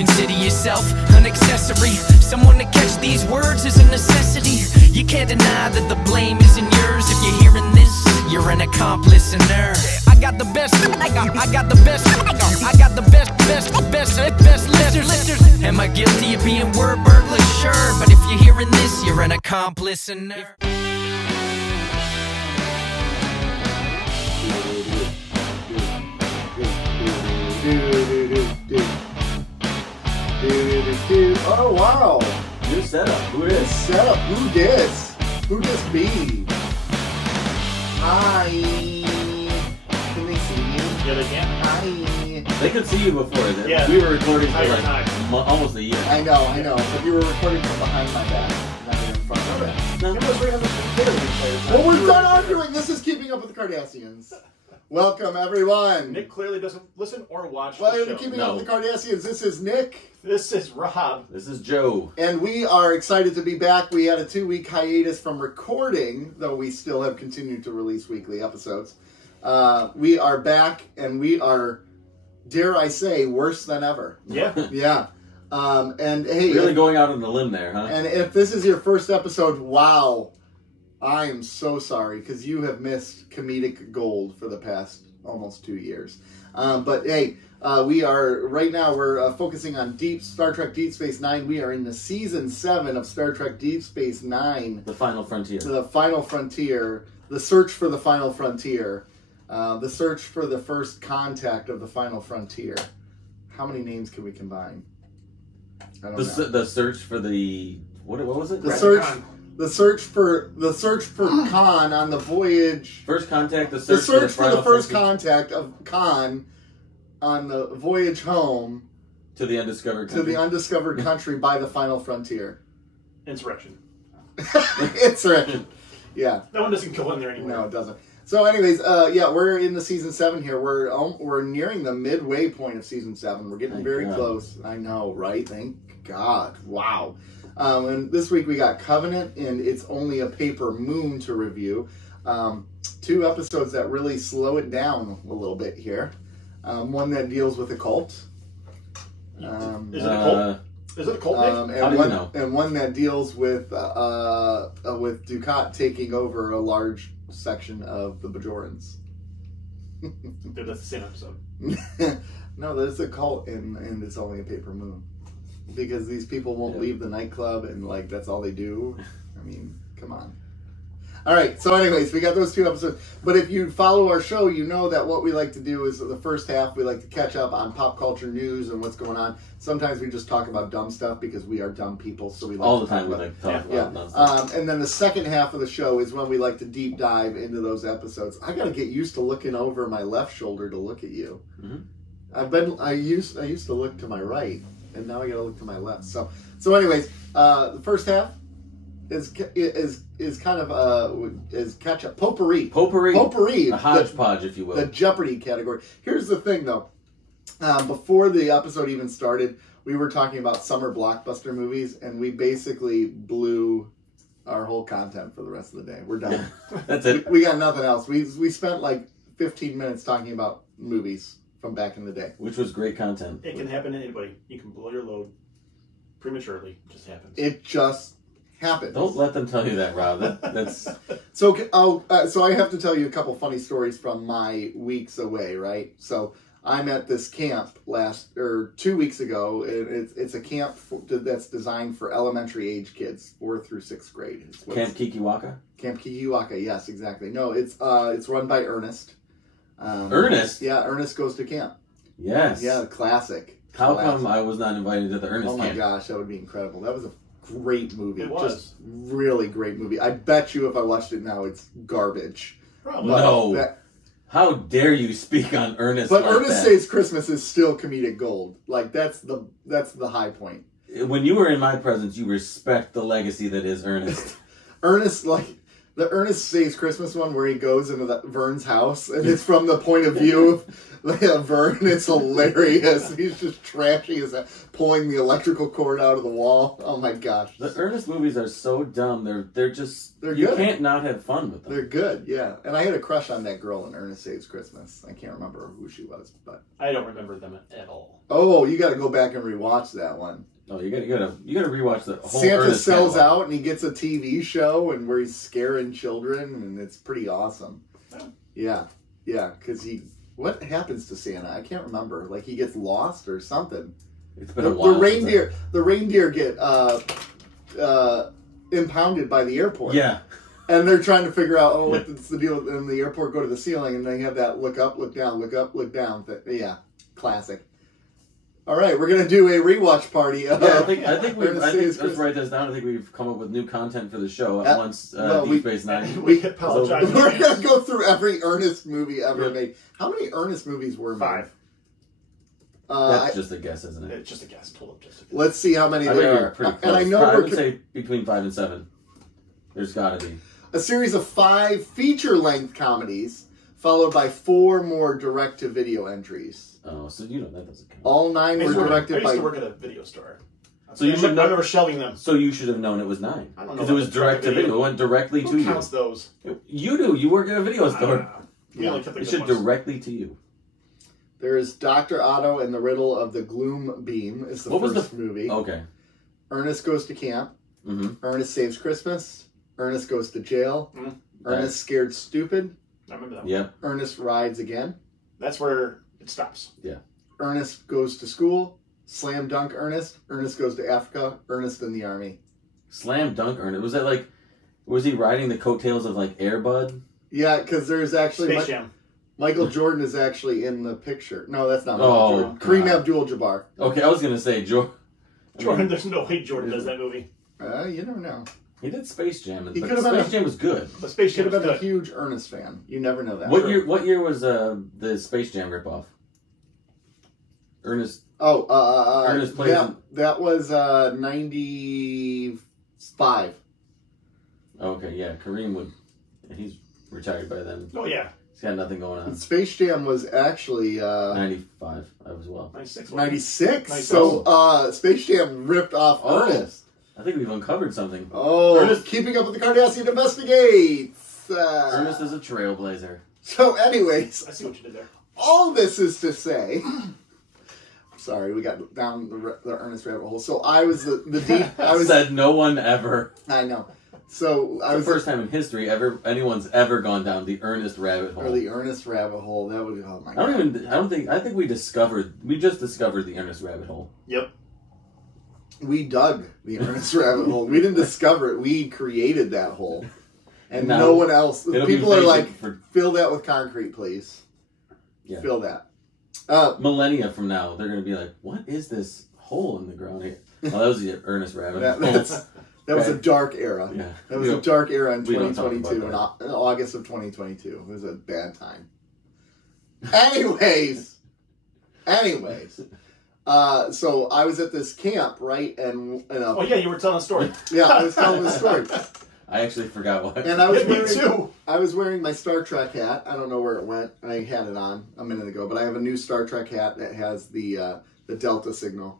Consider yourself an accessory. Someone to catch these words is a necessity. You can't deny that the blame isn't yours. If you're hearing this, you're an accomplice in her. I got the best, I got the best, I got the best listeners. Am I guilty of being word burglar? Sure, but if you're hearing this, you're an accomplice in her. Oh wow! New setup. Who is? Setup. Who dis? Who dis be? Hi. Can they see you? Yeah, they can. Hi. They could see you before. Yeah. We were recording for Entire like almost a year. I know. But you were recording from behind my back, not in front of my back. No. It was right on the computer replay. Well, we're done arguing. This is Keeping Up with the Cardassians. Welcome, everyone. Nick clearly doesn't listen or watch Well, the show. Keeping Up with the Cardassians. This is Nick. This is Rob. This is Joe. And we are excited to be back. We had a 2-week hiatus from recording, though we still have continued to release weekly episodes. We are back, and we are, dare I say, worse than ever. Yeah. Yeah. And hey, Really going out on a limb there, huh? and if this is your first episode, wow, I am so sorry, because you have missed comedic gold for the past almost 2 years. But hey, we are, right now, we're focusing on Star Trek Deep Space Nine. We are in the Season 7 of Star Trek Deep Space Nine. The Final Frontier. The Final Frontier. The search for the Final Frontier. The search for the first contact of the Final Frontier. How many names can we combine? I don't know. The search for the... What was it? The search for Khan on the voyage. First contact, The search for the first contact of Khan on the voyage home to the undiscovered country. By the Final Frontier. Insurrection. Insurrection. Yeah. That one doesn't go in there anymore. No, it doesn't. So, anyways, yeah, we're in the Season 7 here. We're nearing the midway point of Season 7. We're getting very close. I know, right? Thank God. Wow. And this week we got Covenant and It's Only a Paper Moon to review. 2 episodes that really slow it down a little bit here. One that deals with a cult. Is it a cult? Is it a cult, Nick? How do you know? And one that deals with Dukat taking over a large section of the Bajorans. That's the same episode. No, there's a cult and It's Only a Paper Moon. Because these people won't leave the nightclub and, like, that's all they do. I mean, come on. All right, so anyways, we got those 2 episodes. But if you follow our show, you know that what we like to do is the first half, we like to catch up on pop culture news and what's going on. Sometimes we just talk about dumb stuff because we are dumb people, so we like all to the time. talk We about like to talk about dumb stuff. and then the second half of the show is when we like to deep dive into those episodes. I got to get used to looking over my left shoulder to look at you. Mm-hmm. I used to look to my right. And now I gotta look to my left. So anyways, the first half is kind of is catch up potpourri, a hodgepodge, if you will. The Jeopardy category. Here's the thing, though. Before the episode even started, we were talking about summer blockbuster movies, and we basically blew our whole content for the rest of the day. We're done. That's it. We got nothing else. We spent like 15 minutes talking about movies from back in the day. Which was great content. It can happen to anybody. You can blow your load prematurely. It just happens. It just happens. Don't let them tell you that, Rob. That's So I have to tell you a couple funny stories from my weeks away, right? So I'm at this camp 2 weeks ago. It's a camp that's designed for elementary age kids, 4th through 6th grade. Camp Kikiwaka? Camp Kikiwaka, yes, exactly. No, it's run by Ernest. Ernest? Yeah, Ernest Goes to Camp. Yes. Yeah, classic. How come I was not invited to the Ernest camp? Oh my gosh, that would be incredible. That was a great movie. It was. Just really great movie. I bet you if I watched it now, it's garbage. Probably. No. How dare you speak on Ernest But like Ernest that? Saves Christmas is still comedic gold. Like, that's the high point. When you were in my presence, you respect the legacy that is Ernest. Ernest, like, The Ernest Saves Christmas one where he goes into Vern's house and it's from the point of view of Vern. It's hilarious. He's just trashing his pulling the electrical cord out of the wall. Oh my gosh. The Ernest movies are so dumb. They're you good. Can't not have fun with them. They're good, yeah. And I had a crush on that girl in Ernest Saves Christmas. I can't remember who she was, but I don't remember them at all. oh, you got to go back and rewatch that one. Oh, you gotta rewatch the whole. Santa Ernest sells catalog. out and he gets a TV show and where he's scaring children and it's pretty awesome. Yeah, because what happens to Santa? I can't remember. Like he gets lost or something. It's been a while. The reindeer get impounded by the airport. Yeah. And they're trying to figure out, what's the deal? And the airport go to the ceiling and they have that look up, look down, look up, look down. Yeah, classic. All right, we're gonna do a rewatch party. I think let's write this down. I think we've come up with new content for the show once Deep Space Nine. We apologize. We're gonna go through every Ernest movie ever made. How many Ernest movies were made? 5. That's just a guess, isn't it? It's just a guess. Total just a guess. Let's see how many I there think are. you're pretty close. And I know I would say between 5 and 7. There's got to be a series of 5 feature-length comedies, followed by 4 more direct-to-video entries. Oh, so that doesn't count. All 9 were directed by. I used to work at a video store. So you should I remember shelving them. So you should have known it was 9. I don't know. Because it was direct to video. It went directly to Who you. counts those? You do. You work at a video store. We only kept the It good should ones. directly to you. There is Dr. Otto and the Riddle of the Gloom Beam. Is the first movie. Okay. Ernest Goes to Camp. Mm-hmm. Ernest Saves Christmas. Ernest Goes to Jail. Mm-hmm. Ernest Scared Stupid. I remember that one. Yeah. Ernest Rides Again. That's where it stops. Yeah. Ernest Goes to School. Slam Dunk Ernest. Ernest Goes to Africa. Ernest in the Army. Slam Dunk Ernest. Was that like... Was he riding the coattails of like Air Bud? Yeah, because there's actually... Space Jam. Michael Jordan is actually in the picture. No, that's not Oh, Michael Jordan. Kareem God. Abdul-Jabbar. Okay, I was going to say Jordan, there's no way Jordan does that movie. You never know. He did Space Jam. He But could have been Space Jam was good. But Space Could Jam have was been a good. huge Ernest fan. You never know that. What year was the Space Jam ripoff? Ernest... Ernest plays that was 95. Okay, yeah. Kareem would... He's retired by then. Oh, yeah. He's got nothing going on. Space Jam was actually 95 as well. 96. 96. So Space Jam ripped off Ernest. I think we've uncovered something. Oh, Ernest. Keeping Up with the Cardassian investigates. Ernest is a trailblazer. So, anyways, I see what you did there. all this is to say. Sorry, we got down the Ernest rabbit hole. So I was the deep. I was said no one ever. I know. So I It's was the first time in history anyone's ever gone down the Ernest rabbit hole. or the Ernest rabbit hole. That would oh my god. I think we just discovered the Ernest rabbit hole. Yep. We dug the Ernest rabbit hole. We didn't discover it. We created that hole. And Now, no one else. it'll be People are like, vacant fill that with concrete, please. Yeah. Fill that. Millennia from now, they're going to be like, what is this hole in the ground here? Oh, that was the Ernest rabbit hole. That was a dark era. Yeah. That was a dark era in we don't talk 2022, about in August of 2022. It was a bad time. Anyways. So I was at this camp, right? And Oh, yeah, you were telling a story. yeah, I was telling the story. I actually forgot what. And I was Me too. wearing my Star Trek hat. I don't know where it went. I had it on a minute ago, but I have a new Star Trek hat that has the Delta signal,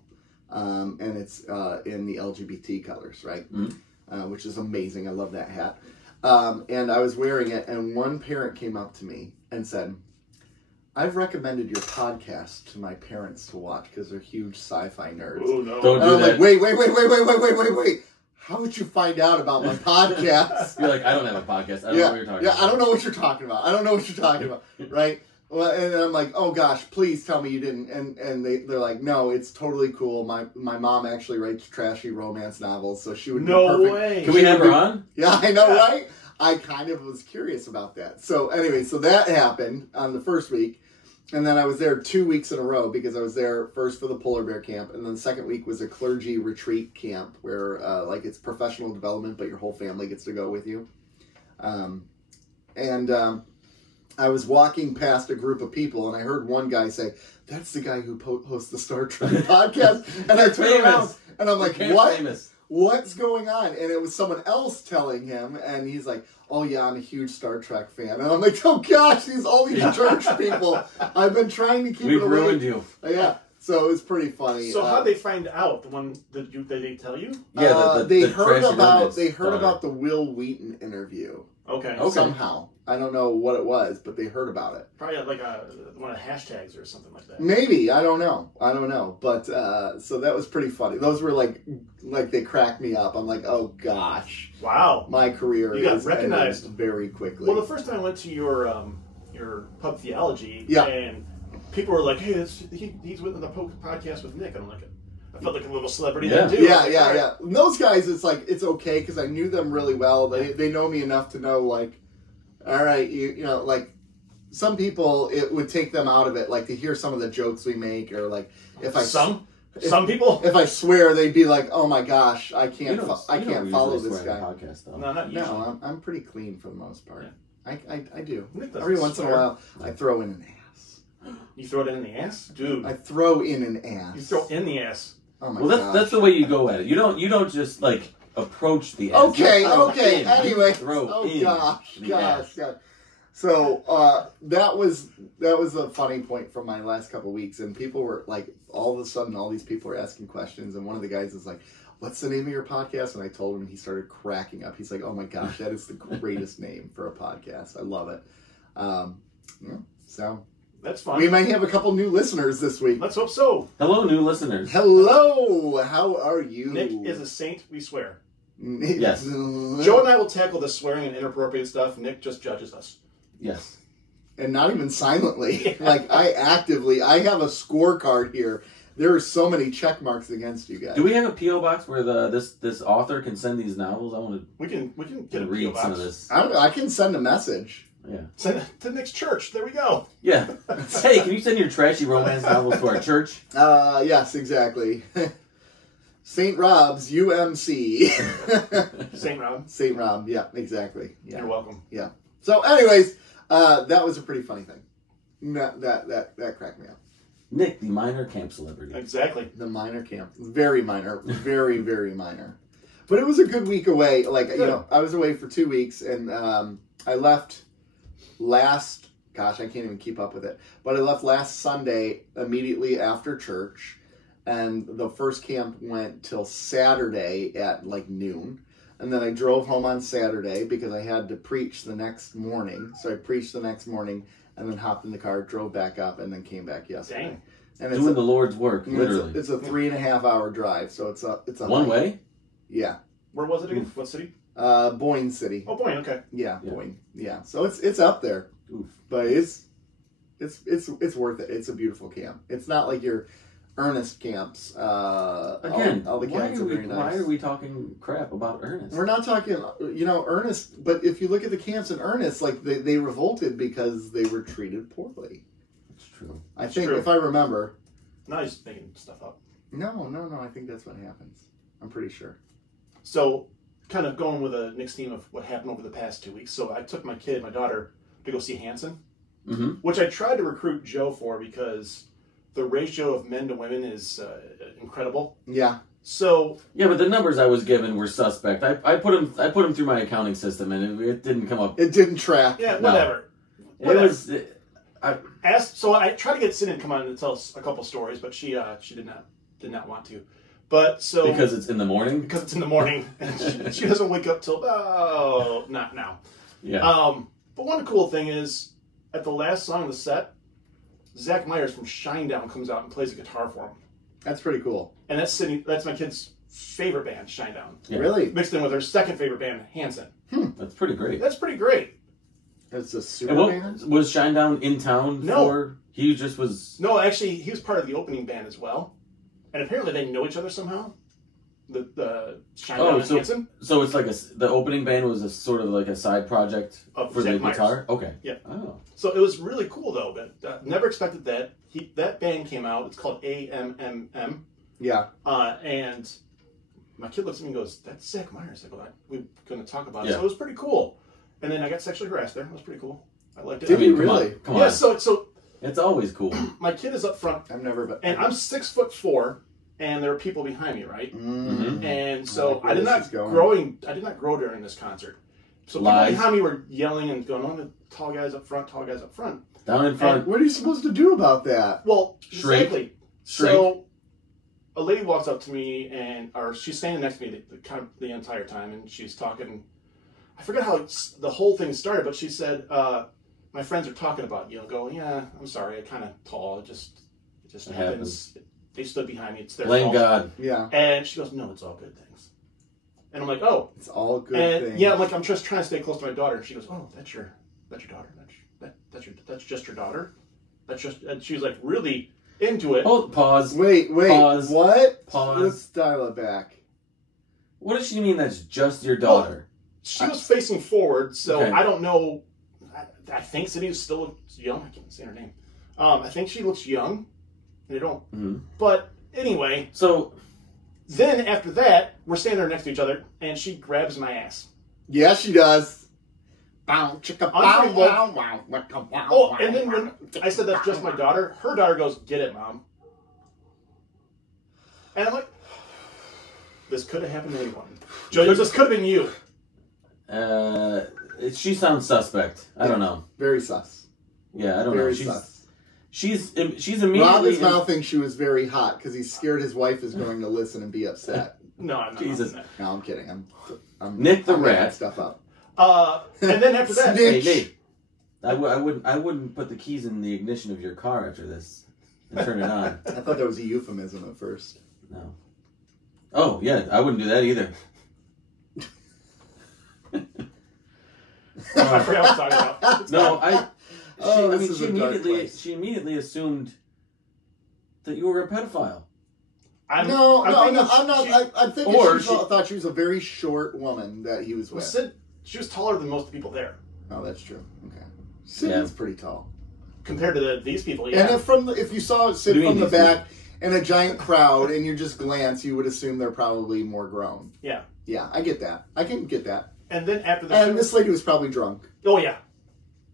and it's in the LGBT colors, right? Mm-hmm. Which is amazing. I love that hat. And I was wearing it, and one parent came up to me and said, "I've recommended your podcast to my parents to watch because they're huge sci-fi nerds." Oh, no. Don't And do I'm that. like, wait. How would you find out about my podcast? You're like, I don't have a podcast. I don't know what you're talking about. I don't know what you're talking about. Right? Well, and I'm like, oh gosh, please tell me you didn't. And they're like, no, it's totally cool. My mom actually writes trashy romance novels, so she would be No perfect. way. Can we have her on? Yeah, I know, right? I kind of was curious about that. So anyway, so that happened on the first week. And then I was there 2 weeks in a row because I was there first for the polar bear camp. And then the second week was a clergy retreat camp where like it's professional development, but your whole family gets to go with you. I was walking past a group of people and I heard one guy say, "That's the guy who hosts the Star Trek podcast." And I turned around and I'm like, Became "What? Famous. what's going on? And it was someone else telling him, and he's like, oh yeah, I'm a huge Star Trek fan. And I'm like, oh gosh, all these church people. I've been trying to keep it away. We've ruined you. Yeah. So it was pretty funny. So how'd they find out? The one that did they tell you? Yeah, they the heard trashy about the Will Wheaton interview. Okay. Somehow. I don't know what it was, but they heard about it. Probably like one of the hashtags or something like that. Maybe. I don't know. But so that was pretty funny. Those were like they cracked me up. I'm like, oh gosh. Wow. My career got recognized very quickly. Well, the first time I went to your pub theology, yeah. And people were like, hey, he's with the podcast with Nick. And I'm like, I felt like a little celebrity then too. Yeah. And those guys, it's like, it's okay because I knew them really well. They know me enough to know, like, all right, you know, like, some people, it would take them out of it, like, to hear some of the jokes we make, or, like, Some people? If I swear, they'd be like, oh my gosh, I can't don't follow usually this swear guy. on the podcast, though. No, not usually. No, I'm pretty clean for the most part. Yeah. I do. Nick doesn't Every once in a swear. while, I throw in an ass. You throw it in the ass? Dude. I throw in an ass. You throw in the ass. Oh my Well, gosh. that's the way you go at it. You don't just, like, approach the ass. Okay. In. Anyway. You throw in Gosh. the ass. So that was a funny point from my last couple of weeks, and people were like, all of a sudden, all these people were asking questions, and one of the guys is like, "What's the name of your podcast?" And I told him, and he started cracking up. He's like, "Oh my gosh, that is the greatest name for a podcast. I love it." So That's fine. we might have a couple new listeners this week. Let's hope so. Hello, new listeners. Hello, how are you? Nick is a saint, we swear. Yes. Joe and I will tackle the swearing and inappropriate stuff. Nick just judges us. Yes. And not even silently. Like, I have a scorecard here. There are so many check marks against you guys. Do we have a PO box where this author can send these novels? I want We can get to a read PO box. some of this. I don't know. I can send a message. Yeah. Send it to Nick's church. There we go. Yeah. Hey, can you send your trashy romance novels to our church? Yes, exactly. St. Rob's UMC. St. Rob. St. Rob, yeah, exactly. Yeah. You're welcome. Yeah. So, anyways, that was a pretty funny thing. That cracked me up. Nick, the minor camp celebrity. Exactly. The minor camp, very minor, very very minor. But it was a good week away. Like Good. you know, I was away for 2 weeks, and I left last. Gosh, I can't even keep up with it. But I left last Sunday immediately after church. And the first camp went till Saturday at like noon. And then I drove home on Saturday because I had to preach the next morning. So I preached the next morning and then hopped in the car, drove back up, and then came back yesterday. Dang. And Doing the Lord's work, literally. It's a 3.5 hour drive. So it's a One hike. way? Yeah. Where was it again? What city? Boyne City. Oh, Boyne. Okay. Yeah, Yeah. Boyne. Yeah. So it's up there. Oof. But it's worth it. It's a beautiful camp. It's not like your Ernest camps. Again, all the camps are very nice. why are we talking crap about Ernest? We're not talking, Ernest, but if you look at the camps in Ernest, like, they revolted because they were treated poorly. It's true. I It's think, true. if I remember. No, he's making stuff up. No, I think that's what happens. I'm pretty sure. So, kind of going with Nick's theme of what happened over the past 2 weeks. So, I took my daughter, to go see Hanson, Mm-hmm. which I tried to recruit Joe for because the ratio of men to women is incredible. Yeah. So Yeah, but the numbers I was given were suspect. I put them through my accounting system, and it didn't come up. It didn't track. yeah, No. whatever. So I tried to get Cindy to come on and tell us a couple stories, but she did not want to. But so because it's in the morning. because it's in the morning, and she doesn't wake up till not now. Yeah. But one cool thing is at the last song of the set, Zach Myers from Shinedown comes out and plays a guitar for him, That's pretty cool. and that's my kid's favorite band, Shinedown, Yeah. Really? mixed in with her second favorite band, Hanson. That's pretty great. That's pretty great. It's a super And band? was Shinedown in town No. for? He just was. No, actually, he was part of the opening band as well, and apparently they know each other somehow. The Shinedown and Hanson. So it's like the opening band was a sort of like a side project Of for the Zach Myers. guitar. Okay. Yeah. Oh. So it was really cool though. But never expected that. That band came out. It's called AMMM. Yeah. And my kid looks at me and goes, "That's Zach Myers." I go, "We're going to talk about it." Yeah. So it was pretty cool. And then I got sexually harassed there. It was pretty cool. I liked it. Did you come on, really? Come Yeah. on. So It's always cool. my kid is up front, I've never been. and I'm 6'4", and there were people behind me, right? Mm. And so Where I did this is not going. I did not grow during this concert. So Lies. people behind me were yelling and going, "Oh, the tall guys up front, tall guys up front." Down in front. What are you supposed to do about that? Well, Shrink. exactly. So a lady walks up to me, or she's standing next to me the entire time, and she's talking. I forget how the whole thing started, but she said, "My friends are talking about you." Go, yeah, I'm sorry, I'm kind of tall. It just happens. They stood behind me. It's their Blame fault. God. Yeah. And she goes, "No, it's all good things." And I'm like, "Oh, It's all good and things. yeah, I'm just trying to stay close to my daughter." And she goes, "Oh, that's your daughter. That's just your daughter. That's just." And she was like really into it. Hold, pause. Wait, Pause. what? Pause. Let's dial it back. What does she mean that's just your daughter? She was facing forward, so Okay. I don't know. I think Cindy still looks young. I can't say her name. I think she looks young. And I don't. Mm-hmm. But anyway, So, then after that, we're standing there next to each other, and she grabs my ass. Yeah, she does. Bow, chicka, bow, Unbelievable. bow, wow, wicka, wow, Oh, wow, and then when wow. I said that's just my daughter, her daughter goes, "Get it, Mom." And I'm like, this could have happened to anyone. Jojo, this could have been you. she sounds suspect. I don't know. Very sus. Yeah, I don't Very know. sus. She's Rob immediately. is mouthing she was very hot because he's scared his wife is going to listen and be upset. No, I'm not. Jesus. No, I'm kidding. I'm Nick the I'm making rat. stuff up. And then after that, Snitch. Hey, Nate. I wouldn't put the keys in the ignition of your car after this and turn it on. I thought that was a euphemism at first. No. Oh yeah, I wouldn't do that either. I forgot what I'm talking about. No, This is a dark place. she immediately assumed that you were a pedophile. I'm I'm thinking not. I'm thinking Or she thought she was a very short woman that he was with. Sid, she was taller than most people there Oh, that's true. Okay. Sid is pretty tall. compared to these people. Yeah, And if you saw Sid What do you from mean the these back in a giant crowd and you just glance, you would assume they're probably more grown. yeah. Yeah, I get that. I can get that. And then after the And show, this lady was probably drunk. oh yeah.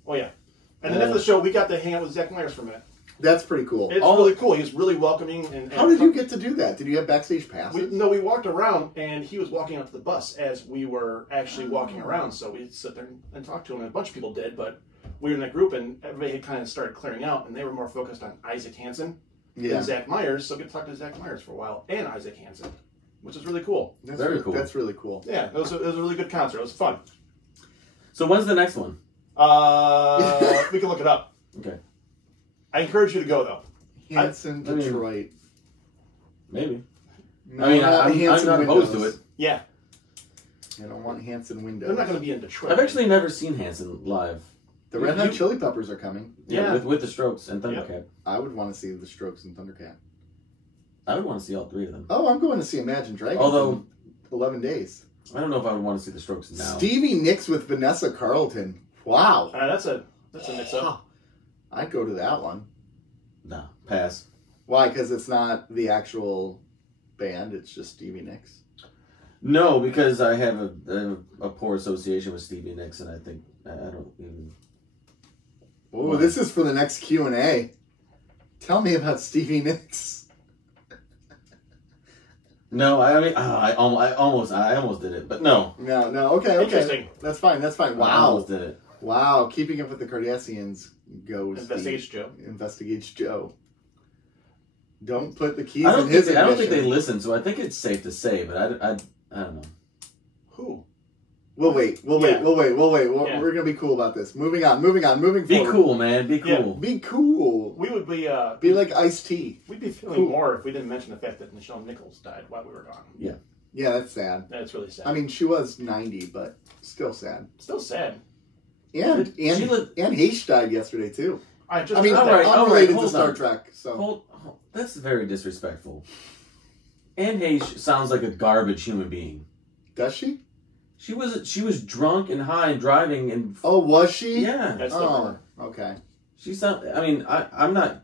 And then after the show, we got to hang out with Zach Myers for a minute. That's pretty cool. It's really cool. He was really welcoming. And How did you get to do that? Did you have backstage passes? we walked around, and he was walking up to the bus as we were actually walking around. So we'd sit there and talk to him, and a bunch of people did, but we were in that group, and everybody had kind of started clearing out, and they were more focused on Isaac Hanson than Zach Myers, so we could talk to Zach Myers for a while, and Isaac Hanson, which is really cool. That's Very cool. That's really cool. Yeah, it was a really good concert. It was fun. So when's the next one? We can look it up. Okay. I encourage you to go, though. Hanson, I mean- Detroit. Maybe. No, I mean, not I'm Hanson not opposed to windows. it. Yeah, I don't want Hanson windows. they're not going to be in Detroit. I've actually never seen Hanson live. The Red Hot Chili Peppers are coming. Yeah, Yeah. with the Strokes and Thundercat. I would want to see the Strokes and Thundercat. I would want to see all three of them. Oh, I'm going to see Imagine Dragons Although- in 11 days. I don't know if I would want to see the Strokes now. Stevie Nicks with Vanessa Carlton. Wow. That's a mix-up. I'd go to that one. No, pass. Why? Because it's not the actual band. It's just Stevie Nicks. No, because I have a poor association with Stevie Nicks, and I think I don't even. Oh, Why? this is for the next Q&A. Tell me about Stevie Nicks. No, I mean I almost did it, but no. No. Okay. Interesting. That's fine. I Wow. almost did it. Wow. Keeping up with the Kardashians goes. Investigates Joe. Investigates Joe. Don't put the keys I don't in his think ignition. they listen, so I think it's safe to say, but I don't know. Who? We'll wait. Yeah. Yeah. We're gonna be cool about this. Moving forward. Be cool, man. Be cool. Yeah. Be cool. We would be Be like Ice-T. we'd be feeling Cool. more if we didn't mention the fact that Nichele Nichols died while we were gone. Yeah, that's sad. That's really sad. I mean, she was 90, but still sad. still sad. And H died yesterday too. I I mean, all right, unrelated to hold Star on. Trek. So Hold, that's very disrespectful. Anne Heche sounds like a garbage human being. does she? She was drunk and high and driving and Oh, was she? yeah. That's the Oh, okay. She sound. I mean, I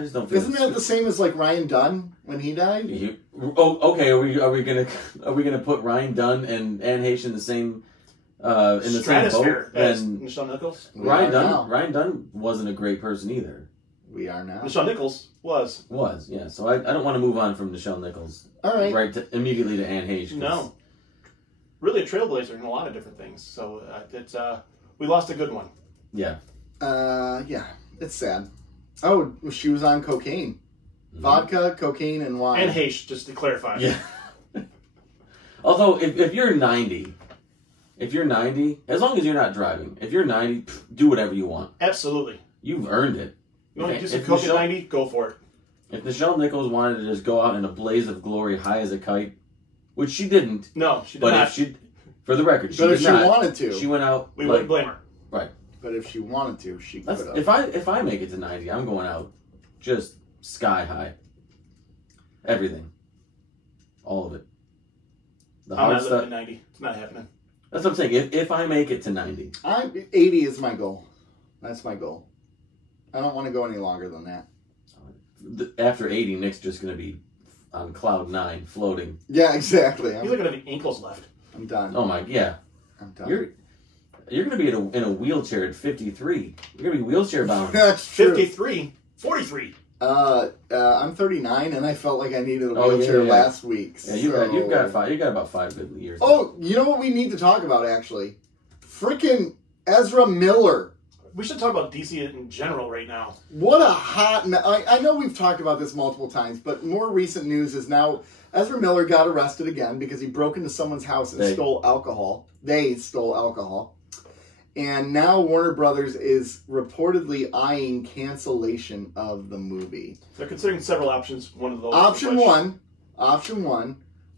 just don't feel. Isn't that the same as like Ryan Dunn when he died? Okay. Are we gonna put Ryan Dunn and Anne Heche in the same in the same Stratosphere boat? as Then Nichele Nichols. We are now. Ryan Dunn wasn't a great person either. We are now. Nichele Nichols was. Yeah. So I don't want to move on from Nichele Nichols. All right. Immediately to Anne Heche. No. Really a trailblazer in a lot of different things. So we lost a good one. Yeah. Yeah. It's sad. Oh, she was on cocaine. Mm-hmm. Vodka, cocaine, and wine. And Heche, just to clarify. Yeah. Although, if you're 90, as long as you're not driving, if you're 90, do whatever you want. Absolutely. You've earned it. You want to do some coke at 90? Go for it. If Nichele Nichols wanted to just go out in a blaze of glory, high as a kite, which she didn't. No, she did but not. If she, for the record, she but did if she not. wanted to, she went out. We wouldn't blame her. Right. But if she wanted to, she could have. If I make it to 90, I'm going out just sky high. Everything. All of it. The I'm hard not stuff. living at 90. It's not happening. That's what I'm saying. If I make it to 90. 80 is my goal. That's my goal. I don't want to go any longer than that. After 80, Nick's just going to be on cloud 9, floating. Yeah, exactly. He's not going to have any ankles left. I'm done. Oh my, yeah. I'm done. You're going to be in a wheelchair at 53. You're going to be wheelchair bound. That's true. 53. 43. I'm 39, and I felt like I needed a wheelchair last week. Yeah, you got about 5 good years. Oh, you know what we need to talk about, actually? Freaking Ezra Miller. We should talk about DC in general right now. What a hot... I know we've talked about this multiple times, but more recent news is now Ezra Miller got arrested again because he broke into someone's house and stole alcohol. They stole alcohol. And now Warner Brothers is reportedly eyeing cancellation of the movie. They're considering several options. One of those. Option one.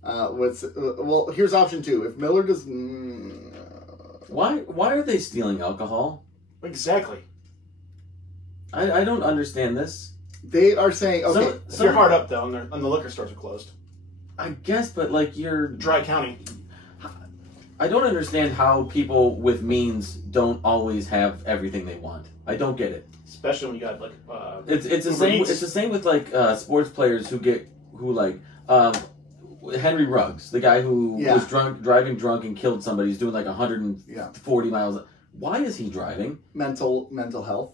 Well, here's option 2. If Miller does... Why are they stealing alcohol? Exactly. I don't understand this. They are saying... Okay. So you're hard up, though, and the liquor stores are closed. I guess, but like you're... Dry County. I don't understand how people with means don't always have everything they want. I don't get it. Especially when you got like it's the same. It's the same with like sports players who Henry Ruggs, the guy who was driving drunk and killed somebody. He's doing like 140 miles. Why is he driving? Mental health.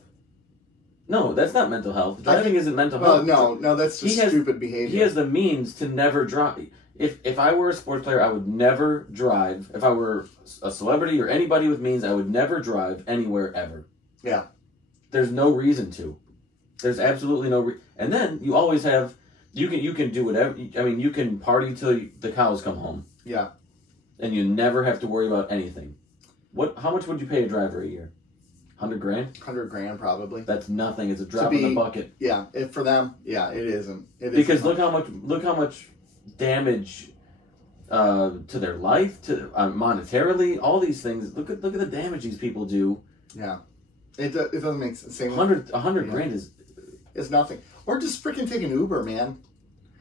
No, that's not mental health. Driving isn't mental health. No, that's just stupid behavior. He has the means to never drive. If I were a sports player, I would never drive. If I were a celebrity or anybody with means, I would never drive anywhere ever. Yeah. There's no reason to. There's absolutely no reason. And then you always have, you can do whatever. I mean, you can party till the cows come home. Yeah. And you never have to worry about anything. How much would you pay a driver a year? $100,000? $100,000 probably. That's nothing. It's a drop in the bucket. Yeah. For them, yeah, it isn't. Because look how much damage to their life, to monetarily, all these things. Look at the damage these people do. Yeah, it doesn't make sense. $100,000 is nothing. Or just freaking take an Uber, man.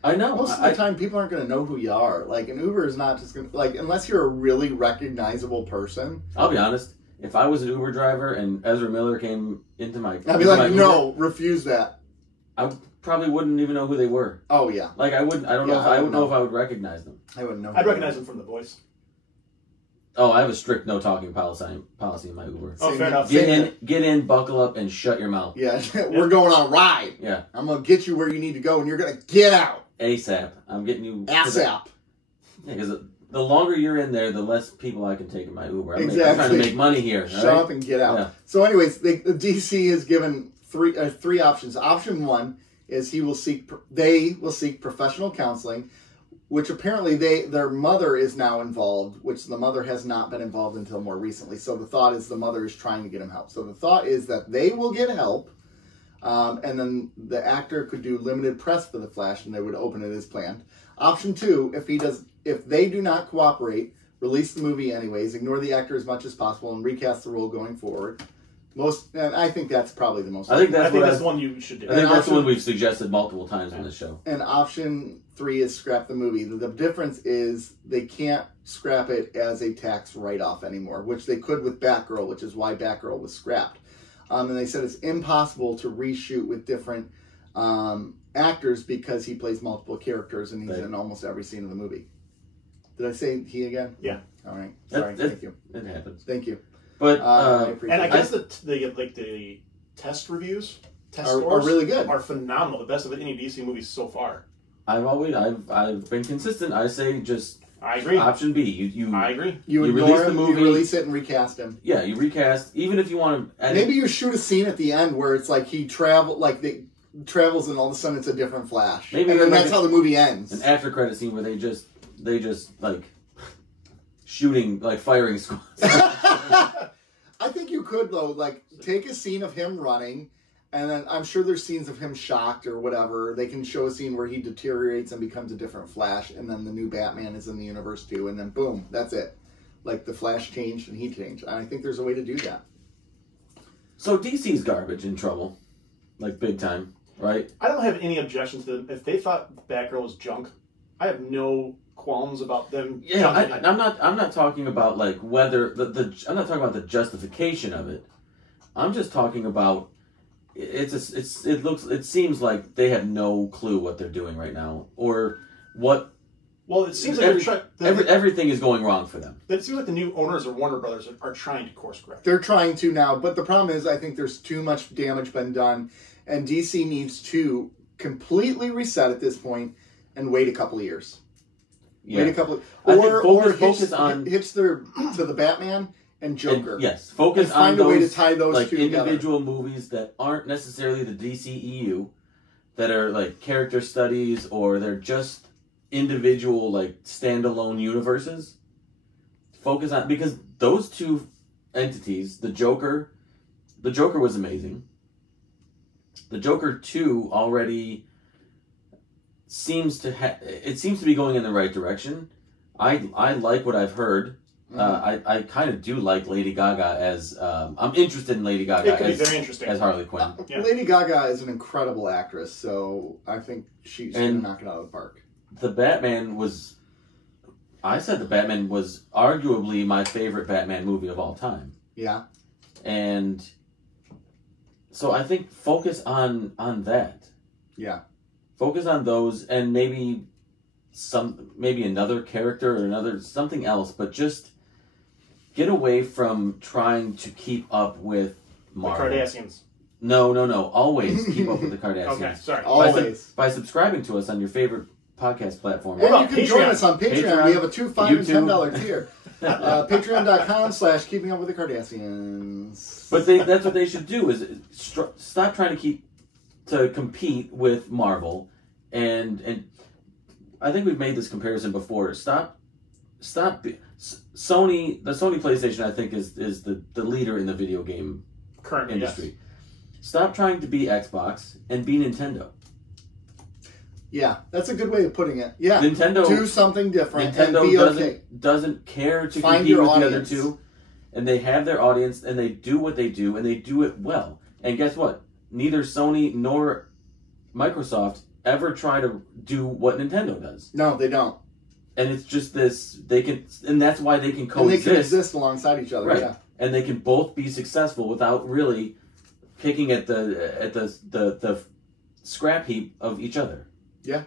I know. Most of the time, people aren't going to know who you are. Like an Uber is not just going to unless you're a really recognizable person. I'll be honest. If I was an Uber driver and Ezra Miller came into my, I'd be like, no, refuse that. I probably wouldn't even know who they were. Oh yeah. Like I wouldn't. I don't know. I wouldn't know if I would recognize them. I wouldn't know. I'd recognize them from the voice. Oh, I have a strict no talking policy in my Uber. Oh, fair enough. Get in, buckle up, and shut your mouth. Yeah, we're going on a ride. Yeah, I'm gonna get you where you need to go, and you're gonna get out ASAP. I'm getting you ASAP. Yeah, because the longer you're in there, the less people I can take in my Uber. I'm trying to make money here. Shut up and get out. Yeah. So, anyways, the DC has given three options. Option 1 is they will seek professional counseling, which apparently their mother is now involved, which the mother has not been involved until more recently. So the thought is the mother is trying to get him help. So the thought is that they will get help, and then the actor could do limited press for the Flash, and they would open it as planned. Option 2, if they do not cooperate, release the movie anyways, ignore the actor as much as possible, and recast the role going forward. And I think that's probably the most. I think that's the one you should do. I think that's the one we've suggested multiple times on this show. And option 3 is scrap the movie. The difference is they can't scrap it as a tax write-off anymore, which they could with Batgirl, which is why Batgirl was scrapped. And they said it's impossible to reshoot with different actors because he plays multiple characters and he's in almost every scene of the movie. Did I say he again? Yeah. All right. Sorry. Thank you. It happens. Thank you. But I guess the test reviews test are scores really good. Are phenomenal. The best of any DC movies so far. I've been consistent. I say just I agree. Option B. I agree. You release ignore the him, movie. you release it and recast him. Yeah, you recast. Even if you want to, Maybe you shoot a scene at the end where it's like he travels and all of a sudden it's a different Flash. Maybe and then like that's how the movie ends. An after credit scene where they just like shooting, like firing squads. I think you could though, like take a scene of him running, and then I'm sure there's scenes of him shocked or whatever. They can show a scene where he deteriorates and becomes a different Flash, and then the new Batman is in the universe too, and then boom, that's it. Like the Flash changed and he changed. And I think there's a way to do that. So DC's garbage, in trouble, like big time, right? I don't have any objection to them. If they thought Batgirl was junk, I have no qualms about them. Yeah, I'm not talking about like whether I'm not talking about the justification of it. I'm just talking about it seems like they have no clue what they're doing right now or what. Well, it seems like everything is going wrong for them. It seems like the new owners of Warner Brothers are trying to course correct. They're trying to now, but the problem is I think there's too much damage been done, and DC needs to completely reset at this point and wait a couple of years. Yeah. Wait a couple of, focus on hits to the Batman and Joker. Yes, focus and find on a way those, to tie those like two individual together. movies that aren't necessarily the DCEU, that are like character studies or they're just individual like standalone universes. Focus on, because those two entities, the Joker was amazing. The Joker 2 already seems to be going in the right direction. I like what I've heard. Mm-hmm. I kind of do like Lady Gaga as I'm interested in Lady Gaga It could be very interesting as Harley Quinn. Yeah. Lady Gaga is an incredible actress, so I think she's going to knock it out of the park. The Batman was arguably my favorite Batman movie of all time. Yeah. And so I think focus on that. Yeah. Focus on those, and maybe another character or something else, but just get away from trying to keep up with Marvel. The Cardassians. No. Always keep up with the Cardassians. Okay, sorry. Always. By subscribing to us on your favorite podcast platform. And you can Patreon? join us on Patreon. We have a $2, $5, and YouTube. $10 tier. Patreon.com/Keeping Up with the Cardassians. But that's what they should do, is stop trying to compete with Marvel, and I think we've made this comparison before. Stop. Sony, the Sony PlayStation, I think is the leader in the video game Currently, industry. yes. Stop trying to be Xbox and be Nintendo. Yeah, that's a good way of putting it. Yeah, Nintendo, do something different. Nintendo and be okay. doesn't care to Find compete your with audience. the other two, and they have their audience, and they do what they do, and they do it well. And guess what? Neither Sony nor Microsoft ever try to do what Nintendo does. No, they don't. And it's just this, and that's why they can coexist. And they can exist alongside each other. Right. Yeah. And they can both be successful without really picking at the scrap heap of each other. Yeah.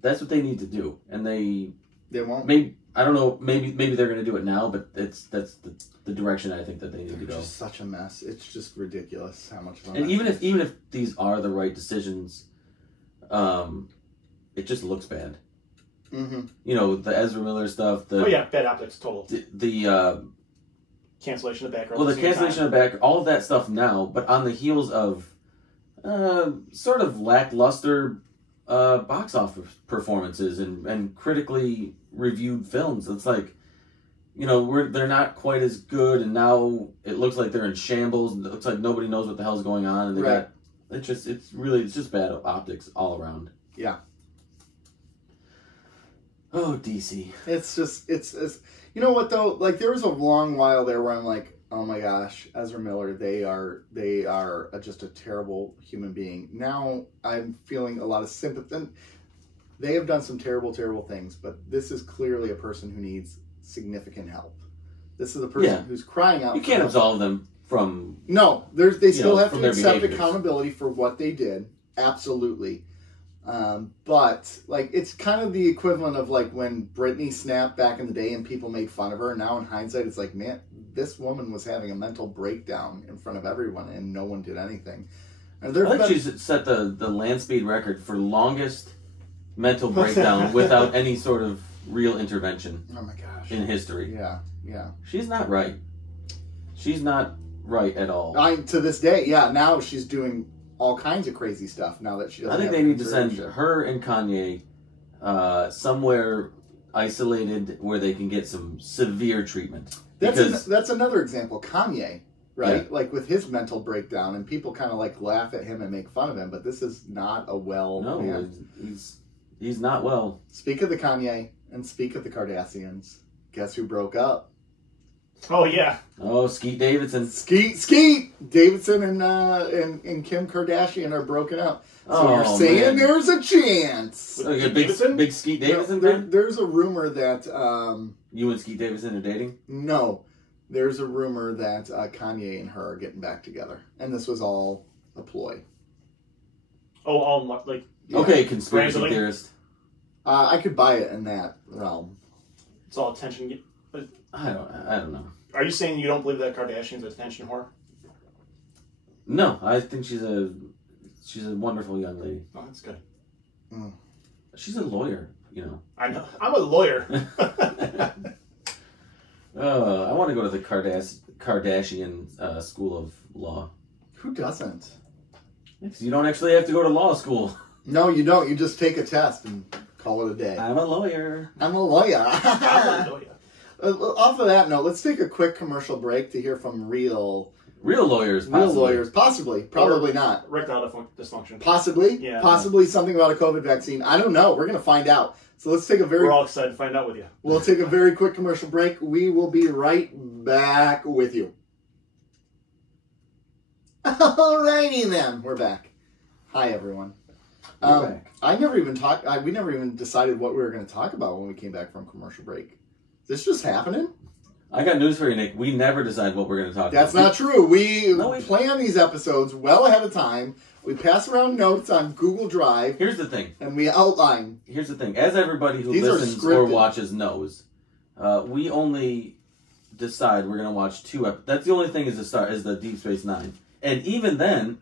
That's what they need to do. And they won't. Maybe, I don't know, maybe they're going to do it now, but that's the direction I think that they need to go. It's just such a mess. It's just ridiculous how much fun. And even if these are the right decisions, it just looks bad. Mm-hmm. You know, the Ezra Miller stuff. Bad optics, total. The cancellation of Batgirl. Well, the cancellation of Batgirl, all of that stuff now, but on the heels of sort of lackluster box office performances and critically reviewed films. It's like, you know, they're not quite as good, and now it looks like they're in shambles, and it looks like nobody knows what the hell's going on, and it's just bad optics all around. Yeah. Oh, DC. It's you know what though? Like there was a long while there where I'm like, oh my gosh, Ezra Miller, they are just a terrible human being. Now I'm feeling a lot of sympathy. And they have done some terrible, terrible things, but this is clearly a person who needs significant help. This is a person who's crying out. You can't absolve them from. No, they still have to accept behaviors. accountability for what they did. Absolutely. But like it's kind of the equivalent of like when Britney snapped back in the day and people made fun of her. Now in hindsight, it's like, man, this woman was having a mental breakdown in front of everyone and no one did anything. And I think she's set the land speed record for longest mental breakdown without any sort of real intervention. Oh my gosh. In history. Yeah. She's not right. She's not right at all. To this day, yeah. Now she's doing all kinds of crazy stuff. Now that she doesn't. I think they need to send her and Kanye somewhere isolated where they can get some severe treatment. That's another example. Kanye, right? Yeah. Like with his mental breakdown, and people kind of like laugh at him and make fun of him. But this is not a man. He's not well. Speak of the Kanye and speak of the Cardassians. Guess who broke up? Oh yeah. Oh, Skeet Davidson. Skeet Davidson and Kim Kardashian are broken up. So you're saying there's a chance. So big Skeet Davidson fan? There's a rumor that you and Skeet Davidson are dating? No, there's a rumor that Kanye and her are getting back together, and this was all a ploy. Oh, all like okay, conspiracy theorist. I could buy it in that realm. It's all attention. I don't know. Are you saying you don't believe that Kardashian's an attention whore? No, I think she's a wonderful young lady. Oh, that's good. Mm. She's a lawyer, you know. I know. I'm a lawyer. I want to go to the Kardashian School of Law. Who doesn't? Because you don't actually have to go to law school. No, you don't. You just take a test and call it a day. I'm a lawyer. I'm a lawyer. I'm a lawyer. Off of that note, let's take a quick commercial break to hear from real lawyers. Possibly. Probably not. Erectile dysfunction. Possibly. Yeah. Possibly something about a COVID vaccine. I don't know. We're going to find out. So let's take We're all excited to find out with you. We'll take a very quick commercial break. We will be right back with you. Alrighty then. We're back. Hi, everyone. We're back. We never even decided what we were going to talk about when we came back from commercial break. Is this just happening? I got news for you, Nick. We never decide what we're going to talk That's about. not true. We plan these episodes well ahead of time. We pass around notes on Google Drive. Here's the thing. And we outline. Here's the thing. As everybody who These listens are or scripted. watches knows, we only decide we're going to watch 2 episodes. That's the only thing is the Deep Space Nine. And even then,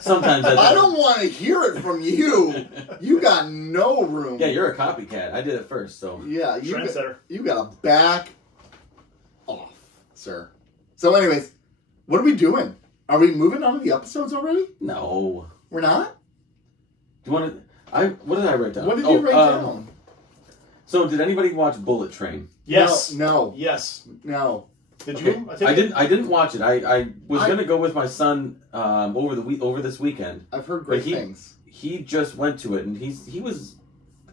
sometimes I don't want to hear it from you. You got no room. Yeah, you're a copycat. I did it first, so. Yeah, you Trendsetter. got to back off, sir. So anyways, what are we doing? Are we moving on to the episodes already? No. We're not? Do you want to... What did I write down? What did you write down? So, did anybody watch Bullet Train? Yes. No. Yes. No. Did Okay. you? I didn't watch it. I was going to go with my son over this weekend. I've heard great things. He just went to it, and he was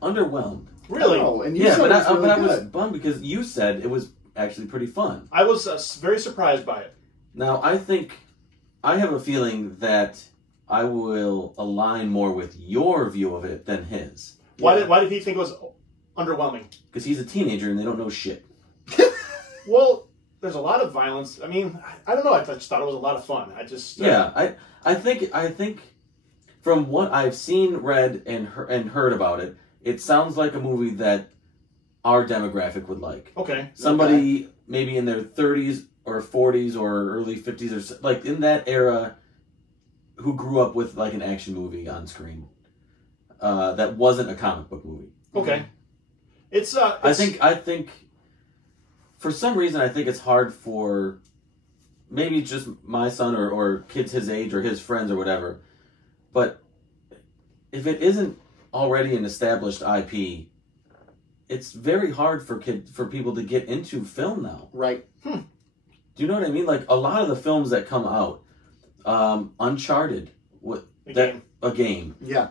underwhelmed. Really? Oh, and you Yeah, said but it was really I good. was bummed because you said it was actually pretty fun. I was very surprised by it. Now, I have a feeling that I will align more with your view of it than his. Why did he think it was underwhelming? Because he's a teenager and they don't know shit. Well, there's a lot of violence. I mean, I don't know. I just thought it was a lot of fun. I think from what I've seen, read, and heard about it, it sounds like a movie that our demographic would like. Okay. Somebody maybe in their 30s or 40s or early 50s or like in that era who grew up with like an action movie on screen that wasn't a comic book movie. Okay. I think for some reason I think it's hard for maybe just my son or kids his age or his friends or whatever, but if it isn't already an established IP, it's very hard for people to get into film now. Right. Do you know what I mean? Like a lot of the films that come out, Uncharted, a game. Yeah.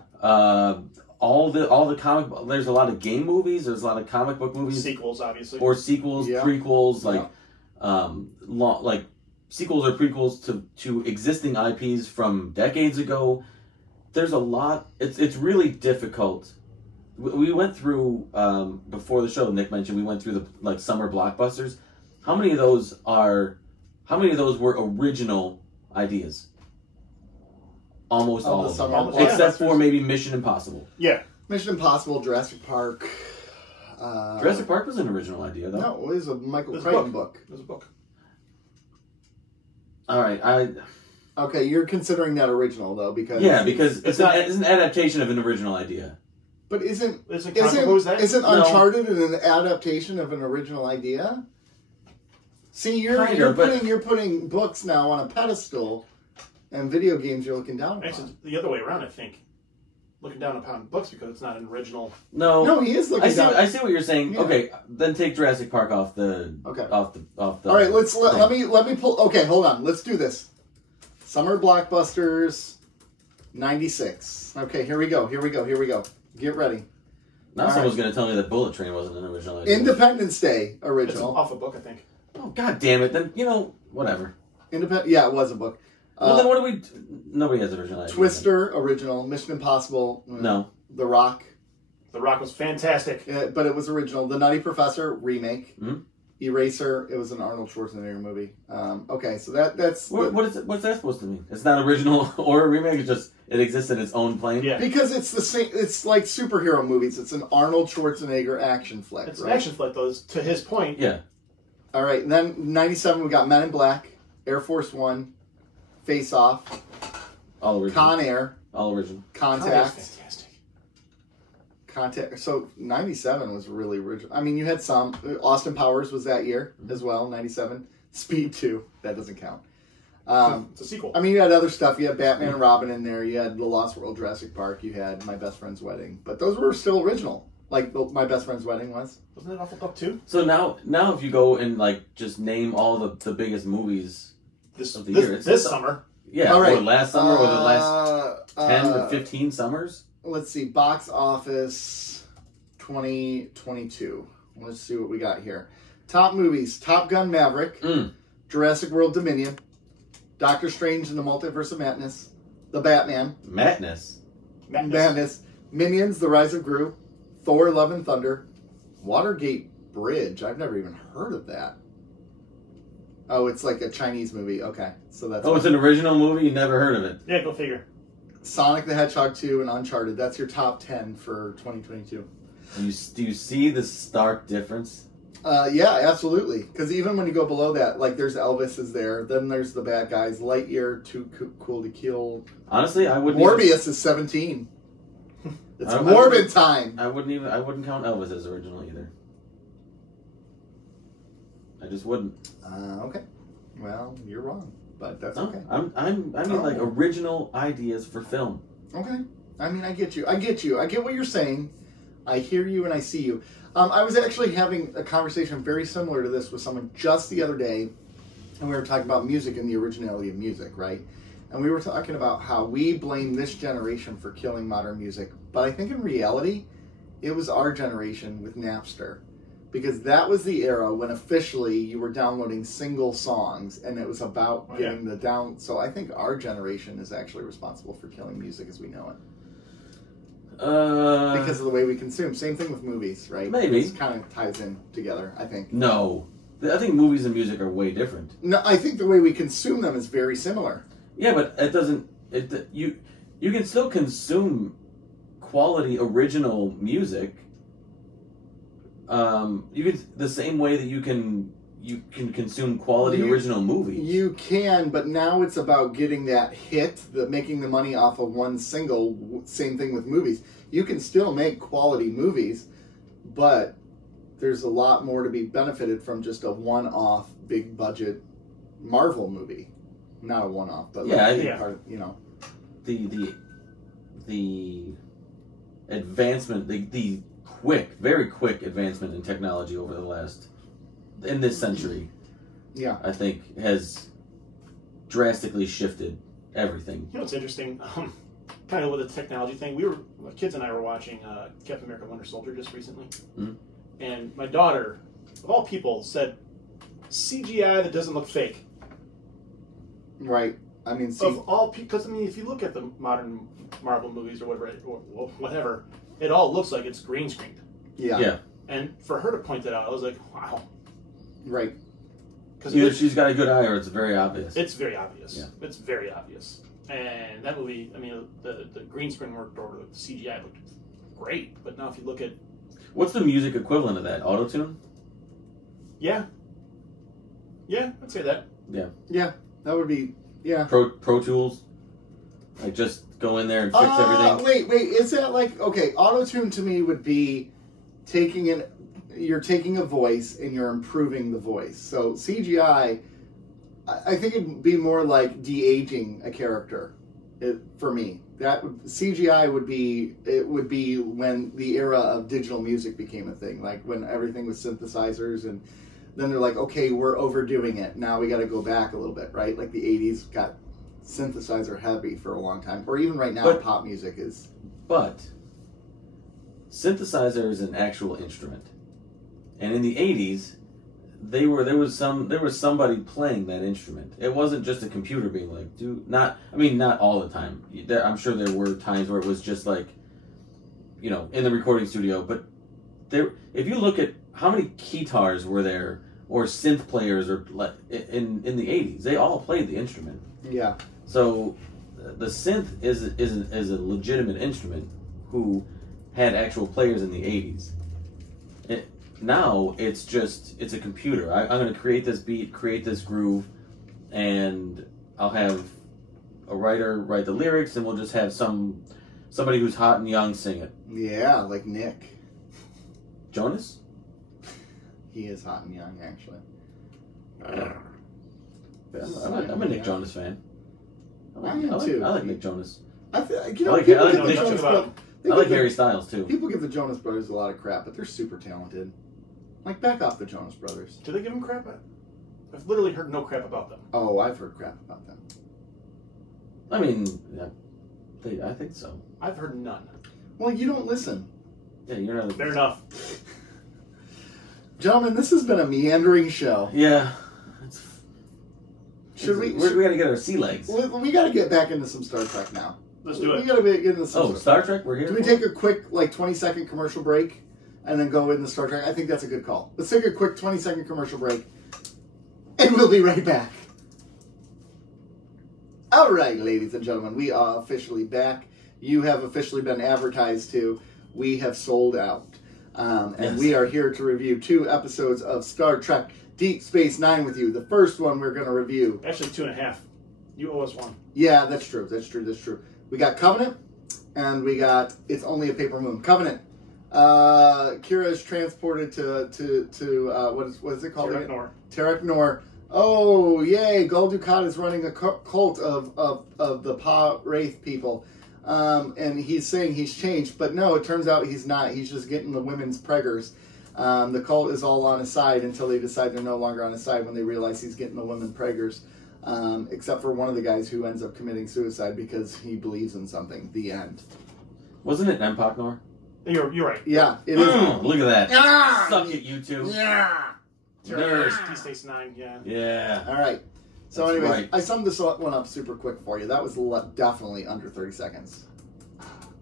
All the comic. There's a lot of game movies. There's a lot of comic book movies. Sequels, obviously. Or sequels, prequels, like sequels or prequels to existing IPs from decades ago. There's a lot. It's really difficult. We went through before the show. Nick mentioned we went through the summer blockbusters. How many of those were original ideas? Almost all of them, except for maybe Mission Impossible. Yeah, Mission Impossible, Jurassic Park. Jurassic Park was an original idea, though. No, it was a Michael Crichton book. It was a book. All right, Okay, you're considering that original though, because because it's an adaptation of an original idea. But isn't that? Uncharted an adaptation of an original idea? See, you're putting books now on a pedestal, and video games you're looking down upon. Actually, the other way around, I think. Looking down upon books because it's not an original. No, he is looking down. I see what you're saying. Yeah. Okay, then take Jurassic Park off the. All right, let me pull. Okay, hold on. Let's do this. Summer Blockbusters, 96. Okay, here we go. Get ready. Now someone's going to tell me that Bullet Train wasn't an original idea. Independence Day original. It's off a book, I think. Oh, god damn it. Then, whatever. Yeah, it was a book. Well, then what do we... Nobody has original ideas. Twister, original. Mission Impossible. No. The Rock. The Rock was fantastic. But it was original. The Nutty Professor, remake. Mm-hmm. Eraser, it was an Arnold Schwarzenegger movie. Okay, so that's... What's that supposed to mean? It's not original or a remake, it's just... It exists in its own plane? Yeah. Because it's the same... It's like superhero movies. It's an Arnold Schwarzenegger action flick, It's an action flick, though, to his point. Yeah. All right, and then 97, we got Men in Black, Air Force One, Face Off, all original. Con Air, all original. Contact. Fantastic. Contact. So 97 was really original. I mean, you had some. Austin Powers was that year as well, 97. Speed 2, that doesn't count. It's a sequel. I mean, you had other stuff. You had Batman and Robin in there. You had The Lost World, Jurassic Park. You had My Best Friend's Wedding. But those were still original. Like My Best Friend's Wedding was. Wasn't it off of Cup 2? So now if you go and just name all the biggest movies of the year. This summer. Yeah, all right. Or last summer, or the last 10 to 15 summers. Let's see, box office 2022. Let's see what we got here. Top movies: Top Gun: Maverick, Jurassic World: Dominion, Doctor Strange and the Multiverse of Madness, The Batman, Madness, Minions: The Rise of Gru, Thor: Love and Thunder, Watergate Bridge. I've never even heard of that. Oh, it's like a Chinese movie. Okay, so that's... Oh, it's an original movie? You never heard of it? Yeah, go figure. Sonic the Hedgehog 2 and Uncharted. That's your top 10 for 2022. Do you see the stark difference? Yeah, absolutely. Because even when you go below that, like there's Elvis is there, then there's the bad guys. Lightyear, Too Cool to Kill. Honestly, I wouldn't. Morbius is 17. It's Morbid time. I wouldn't count Elvis as original either. I just wouldn't. Okay. Well, you're wrong, but that's okay. I mean like original ideas for film. Okay. I mean, I get you. I get what you're saying. I hear you and I see you. I was actually having a conversation very similar to this with someone just the other day, and we were talking about music and the originality of music, right? And we were talking about how we blame this generation for killing modern music, but I think in reality, it was our generation with Napster. Because that was the era when officially you were downloading single songs, and it was about getting the down. So I think our generation is actually responsible for killing music as we know it. Because of the way we consume. Same thing with movies, right? Maybe. It kind of ties in together, I think. No. I think movies and music are way different. No, I think the way we consume them is very similar. Yeah, but it doesn't... You can still consume quality original music... you can the same way that you can consume quality original movies. You can, but now it's about getting that hit, making the money off of one single. Same thing with movies. You can still make quality movies, but there's a lot more to be benefited from just a one-off, big-budget Marvel movie. Not a one-off, but the advancement, the very quick advancement in technology over in this century, I think has drastically shifted everything. You know what's interesting? Kind of with the technology thing, my kids and I were watching Captain America: Winter Soldier just recently, and my daughter, of all people, said CGI that doesn't look fake. Right. I mean, of all because if you look at the modern Marvel movies or whatever, it all looks like it's green screened. Yeah. And for her to point that out, I was like, wow. Right. Because either she's got a good eye or it's very obvious. It's very obvious. Yeah. It's very obvious. And that movie, I mean, the green screen worked or the CGI looked great. But now if you look at... What's the music equivalent of that? Auto-tune? Yeah. Yeah, I'd say that. Yeah. Yeah, that would be... Yeah. Pro Tools. Like, just go in there and fix everything. Wait, is that like, okay, auto-tune to me would be you're taking a voice and you're improving the voice. So CGI, I think it'd be more like de-aging a character, for me. CGI would be when the era of digital music became a thing, like when everything was synthesizers, and then they're like, okay, we're overdoing it. Now we got to go back a little bit, right? Like the 80s got synthesizer heavy for a long time, or even right now, pop music is. But synthesizer is an actual instrument, and in the 80s, there was somebody playing that instrument. It wasn't just a computer being like, not all the time. I'm sure there were times where it was just like, in the recording studio. But if you look at how many keytars were there, or synth players, or in the 80s, they all played the instrument. Yeah. So the synth is a legitimate instrument who had actual players in the 80s. Now it's a computer. I'm going to create this beat, create this groove, and I'll have a writer write the lyrics, and we'll just have somebody who's hot and young sing it. Yeah, like Nick Jonas. He is hot and young, actually. I'm a Nick Jonas fan. I like Nick Jonas. I like Harry Styles too. People give the Jonas Brothers a lot of crap, but they're super talented. Like, back off the Jonas Brothers. Do they give them crap? I've literally heard no crap about them. Oh, I've heard crap about them. I mean, yeah, I think so. I've heard none. Well, you don't listen. Yeah, you're not. Fair enough. Gentlemen, this has been a meandering show. Yeah. We got to get our sea legs. We got to get back into some Star Trek now. Let's do it. We got to get into some Star Trek? We're here. Do we take a quick, 20-second commercial break and then go into Star Trek? I think that's a good call. Let's take a quick 20-second commercial break, and we'll be right back. All right, ladies and gentlemen, we are officially back. You have officially been advertised to. We have sold out. And we are here to review 2 episodes of Star Trek Deep Space Nine with you. The first one we're going to review. Actually, 2.5. You owe us 1. Yeah, that's true. We got Covenant, and we got It's Only a Paper Moon. Covenant. Kira is transported to what is it called? Terek Nor. Oh, yay! Gul Dukat is running a cult of the Pa Wraith people. And he's saying he's changed, but no, it turns out he's not. He's just getting the women's preggers. The cult is all on his side until they decide they're no longer on his side when they realize he's getting the women preggers. Except for one of the guys who ends up committing suicide because he believes in something. The end. Wasn't it Empok Nor? You're right. Yeah, it is. Look at that. Yeah. Suck it, you two. Yeah. Nerd. Deep Space Nine, yeah. Yeah. All right. So That's anyways, right. I summed this one up super quick for you. That was definitely under 30 seconds.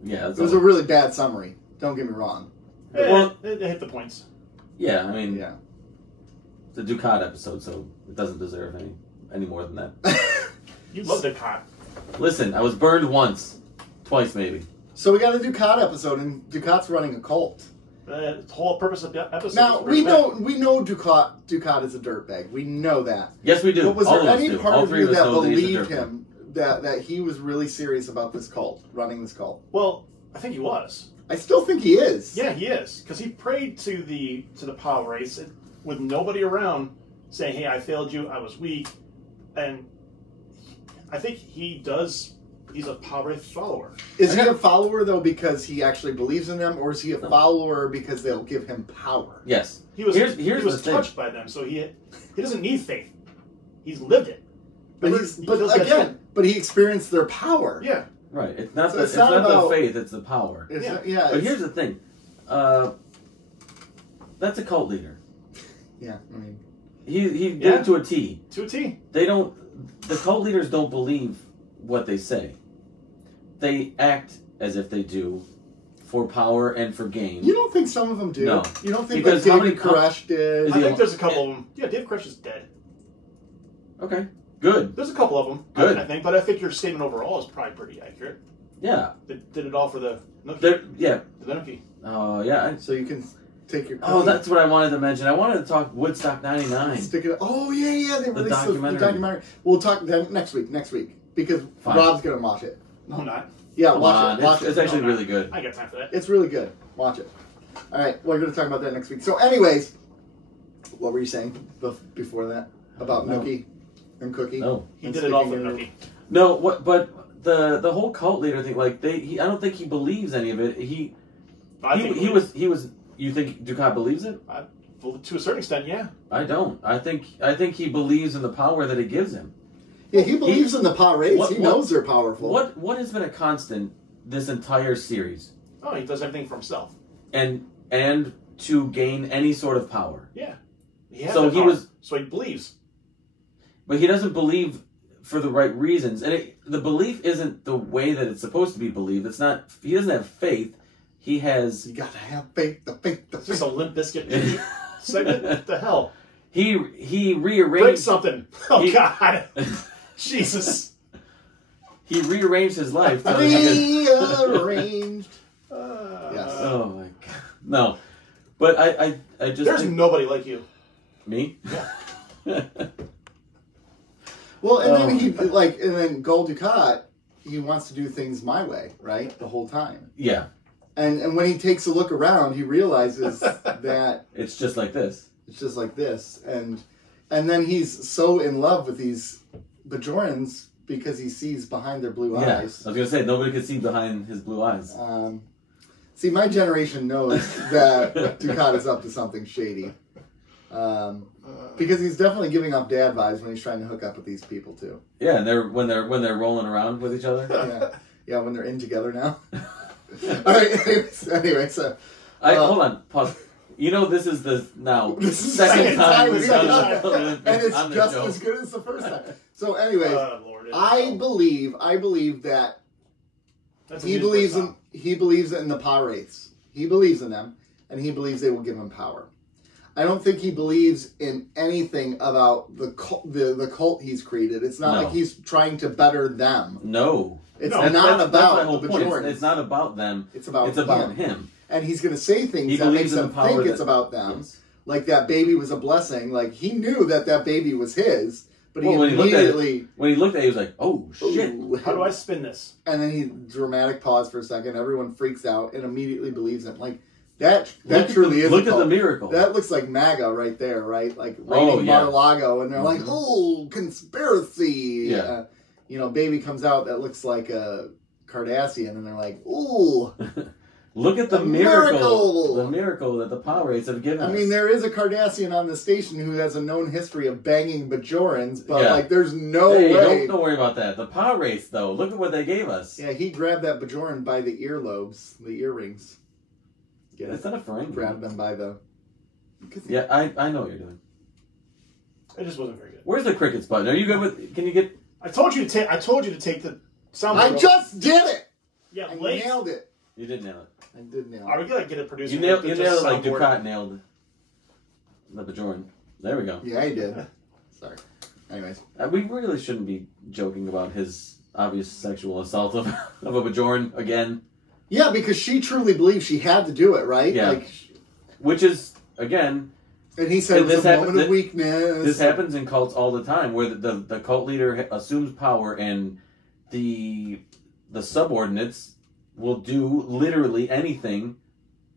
Yeah. It was a really bad summary. Don't get me wrong. Well, it hit the points. Yeah, I mean, yeah. It's a Dukat episode, so it doesn't deserve any more than that. You love Dukat. Listen, I was burned once. Twice, maybe. So we got a Dukat episode, and Dukat's running a cult. The whole purpose of the episode. Now we know Dukat is a dirtbag. We know that. Yes, we do. But was there any part of you that know believed him that he was really serious about this cult, running this cult? Well, I think he was. I still think he is. Yeah, he is, because he prayed to the Pa race with nobody around, saying, "Hey, I failed you. I was weak," and I think he does. He's a Pa race follower. Is he a follower though because he actually believes in them, or is he a follower because they'll give him power? Yes. He was. Here's he was the touched thing. by them, so he doesn't need faith. He's lived it. But he experienced their power. Yeah. Right. It's not So the it's not about the faith. It's the power. Yeah. But here's the thing. That's a cult leader. Yeah. I mean, he did it to a T. To a T. They don't. The cult leaders don't believe what they say. They act as if they do, for power and for gain. you don't think some of them do? No. You don't think Because like how David many Koresh did? I think there's a couple of them. Yeah, Dave Koresh is dead. Okay. Good. There's a couple of them. Good. I think, but I think your statement overall is probably pretty accurate. Yeah. They did it all for the Nookie. Yeah. The Nookie. Yeah. So you can. take your. Oh, that's what I wanted to mention. I wanted to talk Woodstock '99. Stick it. Oh yeah. They released documentary. the documentary. We'll talk then next week because Fine. Rob's gonna watch it. No, I'm not. Yeah, Come watch on, it. Watch it's it. actually really good. I got time for that. It's really good. Watch it. All right, we're gonna talk about that next week. So, anyways, what were you saying before that about Nookie and Cookie? No, He did it all for Nookie. no. What? But the whole cult leader thing, like I don't think he believes any of it. He was. You think Dukat believes it? Well, to a certain extent, yeah. I don't. I think he believes in the power that it gives him. Yeah, he believes in the Pirates. He knows they're powerful. What has been a constant this entire series? Oh, he does everything for himself. And to gain any sort of power. Yeah. So he believes. But he doesn't believe for the right reasons. And the belief isn't the way that it's supposed to be believed. It's not. He doesn't have faith. He has. You gotta have faith. The faith. It's just a Limp Bizkit segment. What the hell? He rearranged. Break something. Oh God. Jesus. He rearranged his life. Rearranged. Yes. Oh my God. No. But I just. There's nobody like you. Me? Yeah. Well, and then Gul Dukat, he wants to do things my way, right? The whole time. Yeah. And when he takes a look around, he realizes that it's just like this. It's just like this, and then he's so in love with these Bajorans because he sees behind their blue eyes. I was gonna say nobody could see behind his blue eyes. See, my generation knows that Dukat is up to something shady, because he's definitely giving off dad vibes when he's trying to hook up with these people too. Yeah, and when they're rolling around with each other. Yeah, when they're in together now. All right. Anyway, so hold on, pause. You know, this is the second time we've done it, and it's just as good as the first time. So, anyways, I believe that he believes in the Pirates. He believes in them, and he believes they will give him power. I don't think he believes in anything about the cult he's created. It's not like he's trying to better them. No. It's not about the Bajorans. It's not about them. It's about him. And he's going to say things that makes them think it's about them. Yes. Like that baby was a blessing. Like he knew that baby was his, but when he looked at it, he was like, "Oh shit! How do I spin this?" And then he dramatic pause for a second. Everyone freaks out and immediately believes him. Like that truly is. Look at the miracle. That looks like MAGA right there, right? Like raining Mar-a-Lago, and they're like, "Oh, conspiracy!" Yeah. Baby comes out that looks like a Cardassian, and they're like, "Ooh." Look at the miracle! The miracle that the Pirates have given us. I mean, there is a Cardassian on the station who has a known history of banging Bajorans, but there's no way. Don't worry about that. The Pirates, though, look at what they gave us. Yeah, he grabbed that Bajoran by the earlobes, the earrings. That's not a Ferengi. Grabbed them by the. Yeah, I know what you're doing. It just wasn't very good. Where's the crickets button? Are you good with? Can you get? I told you to take the sound. I just did it. Yeah, I nailed it. You did nail it. I did nail it. Are we gonna get a producer? You nailed it like Dukat nailed the Bajoran. There we go. Yeah, he did. Sorry. Anyways, we really shouldn't be joking about his obvious sexual assault of a Bajoran again. Yeah, because she truly believes she had to do it, right? Yeah. Which is again. And he said it was a moment of weakness. This happens in cults all the time, where the cult leader assumes power, and the subordinates will do literally anything,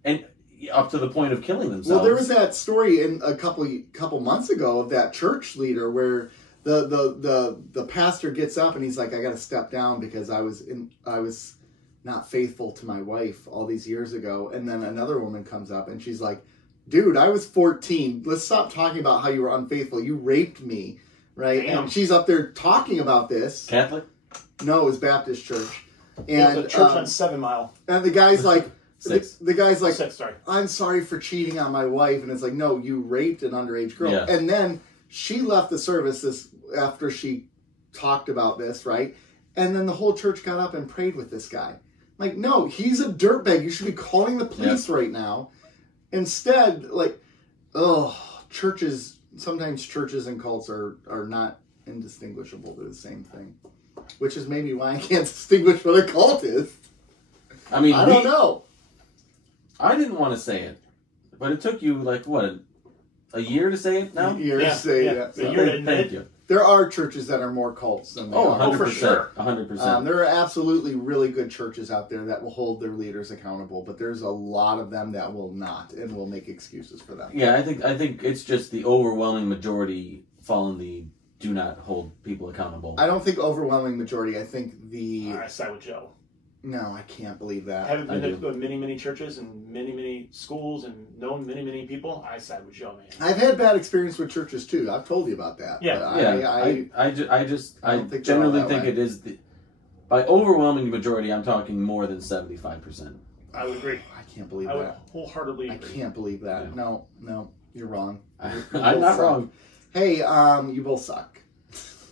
and up to the point of killing themselves. Well, there was that story in a couple months ago of that church leader where the pastor gets up and he's like, "I got to step down because I was not faithful to my wife all these years ago." And then another woman comes up and she's like, "Dude, I was 14. Let's stop talking about how you were unfaithful. You raped me." Right? Damn. And she's up there talking about this. Catholic? No, it was Baptist church. And it was a church on 7 Mile. And the guy's like, the guy's like, 6, sorry. "I'm sorry for cheating on my wife." And it's like, "No, you raped an underage girl." Yeah. And then she left the service after she talked about this, right? And then the whole church got up and prayed with this guy. Like, no, he's a dirtbag. You should be calling the police right now. Instead, sometimes churches and cults are not indistinguishable. They're the same thing. Which is maybe why I can't distinguish what a cult is. I mean, I don't know. I didn't want to say it But it took you like what, a year to say it now? Years Yeah, say yeah. that. A So. year to admit Thank it. you. There are churches that are more cults than they Oh, are. 100%. for sure. 100%. There are absolutely really good churches out there that will hold their leaders accountable, but there's a lot of them that will not and will make excuses for them. Yeah, I think it's just the overwhelming majority fall in the do not hold people accountable. I don't think overwhelming majority. I think the I side with Joe. no, I can't believe that. Having been I to many churches and many schools and known many people, I side with Joe, man. I've had bad experience with churches too. I've told you about that. Yeah. But I don't think they're generally all that think way. it is by overwhelming majority. I'm talking more than 75%. I would agree. I can't believe I would that. wholeheartedly I agree. can't believe that. Yeah. No, you're wrong. You I'm both not suck. wrong. Hey, you both suck.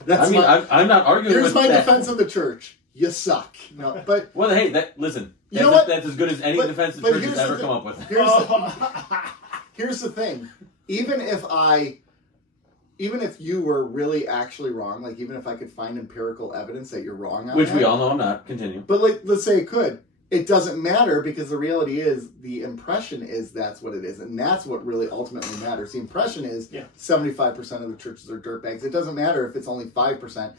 That's I mean, my, I'm not arguing here's with my that. defense of the church. You suck. No, but Well, hey, listen. You know what? That's as good as any But- defense the but church here's has the ever thing. come up with. Here's the thing. Even if you were really actually wrong, like even if I could find empirical evidence that you're wrong on Which that, we all know I'm not. Continue. but like, let's say it could. It doesn't matter because the reality is the impression is that's what it is. And that's what really ultimately matters. The impression is 75% of the churches are dirtbags. It doesn't matter if it's only 5%.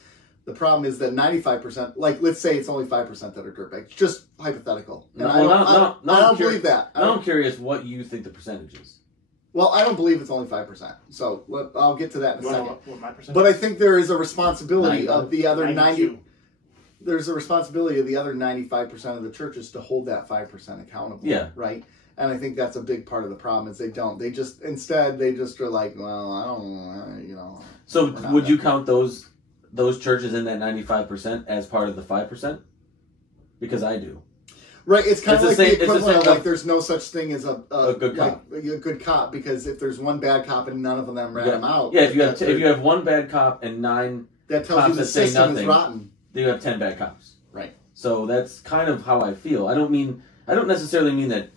The problem is that 95%, like let's say it's only 5% that are dirtbags. Just hypothetical. And I don't believe that. I'm curious what you think the percentage is. Well, I don't believe it's only 5%. So I'll get to that in a You wanna second. know what my percentage But I think there is a responsibility of the other 92. There's a responsibility of the other 95% of the churches to hold that 5% accountable. Yeah. Right? And I think that's a big part of the problem is they don't. They just are like, well, I don't know, So we're not would that you big. count those churches in that 95% as part of the 5%? Because I do. Right, it's kind It's of the like same- the it's the equivalent of same- like there's no such thing as a good cop. Like, a good cop because if there's one bad cop and none of them rat him out. Yeah, if you have one bad cop and 9, that tells cops you the that say system is nothing. rotten. then you have 10 bad cops. Right. So that's kind of how I feel. I don't necessarily mean that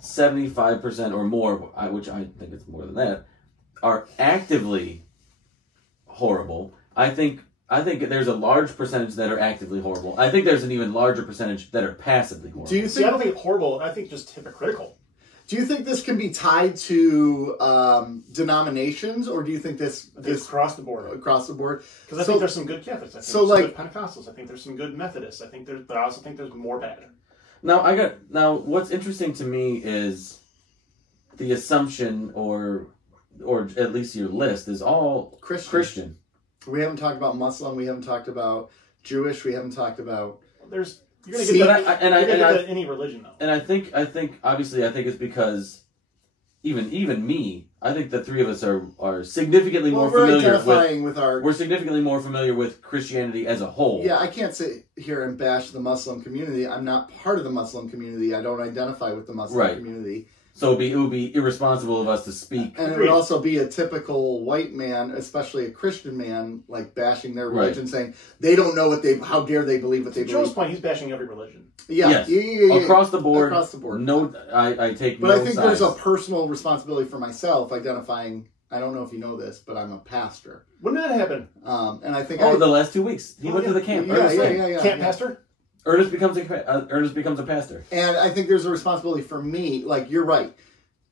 75% or more, which I think it's more than that, are actively horrible. I think there's a large percentage that are actively horrible. I think there's an even larger percentage that are passively horrible. Do you See, I think don't think horrible. I think just hypocritical. this can be tied to denominations, or do you think this I think it's across the board. across the board? Because I So- think there's some good Catholics. I think so, there's some like- good Pentecostals. I think there's some good Methodists. But I also think there's more bad. Now what's interesting to me is the assumption or at least your list is all Christian. We haven't talked about Muslim. We haven't talked about Jewish. We haven't talked about. You're gonna See, get but that. I- You're gonna I- get that any religion though. And I think obviously it's because even me, I think the three of us are significantly more we're familiar identifying with our. we're significantly more familiar with Christianity as a whole. Yeah, I can't sit here and bash the Muslim community. I'm not part of the Muslim community. I don't identify with the Muslim Right. community. So it would be irresponsible of us to speak. And it would Agreed. also be a typical white man, especially a Christian man, like bashing their religion, saying they don't know how dare they believe what they To Joe's believe. point, he's bashing every religion. Yeah, Yes. yeah. Across the board. Across the board. No, I take But no I think sides. there's a personal responsibility for myself identifying. I don't know if you know this, but I'm a pastor, When did that happen? and I think the last 2 weeks. He went to the camp. Yeah. Camp pastor? Ernest becomes a pastor. And I think there's a responsibility for me. Like you're right,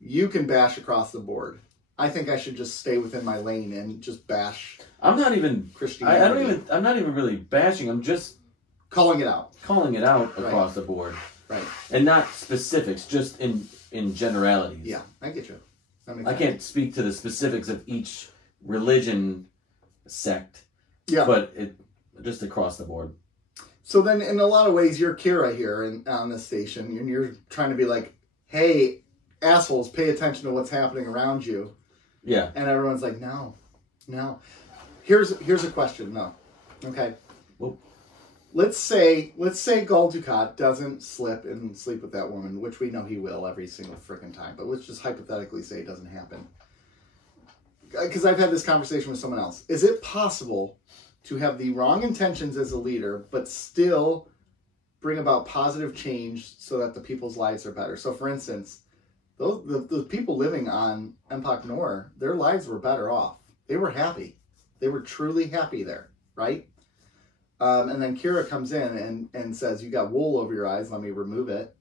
you can bash across the board. I think I should just stay within my lane and just bash I'm not even Christianity. I'm not even really bashing. I'm just calling it out. calling it out Right. across the board, Right. and not specifics, just in generalities. Yeah, I get you. That makes I sense. can't speak to the specifics of each religion sect, Yeah. but it just across the board. So then, in a lot of ways, you're Kira here on this station, and you're trying to be like, "Hey, assholes, pay attention to what's happening around you." Yeah. And everyone's like, "No. Here's a question. No, okay. Well- Let's say Gul Dukat doesn't slip and sleep with that woman, which we know he will every single freaking time. But let's just hypothetically say it doesn't happen. Because I've had this conversation with someone else. Is it possible to have the wrong intentions as a leader, but still bring about positive change so that the people's lives are better? So, for instance, the people living on Empok Nor, their lives were better off. They were happy. They were truly happy there, right? And then Kira comes in and says, "You got wool over your eyes. Let me remove it."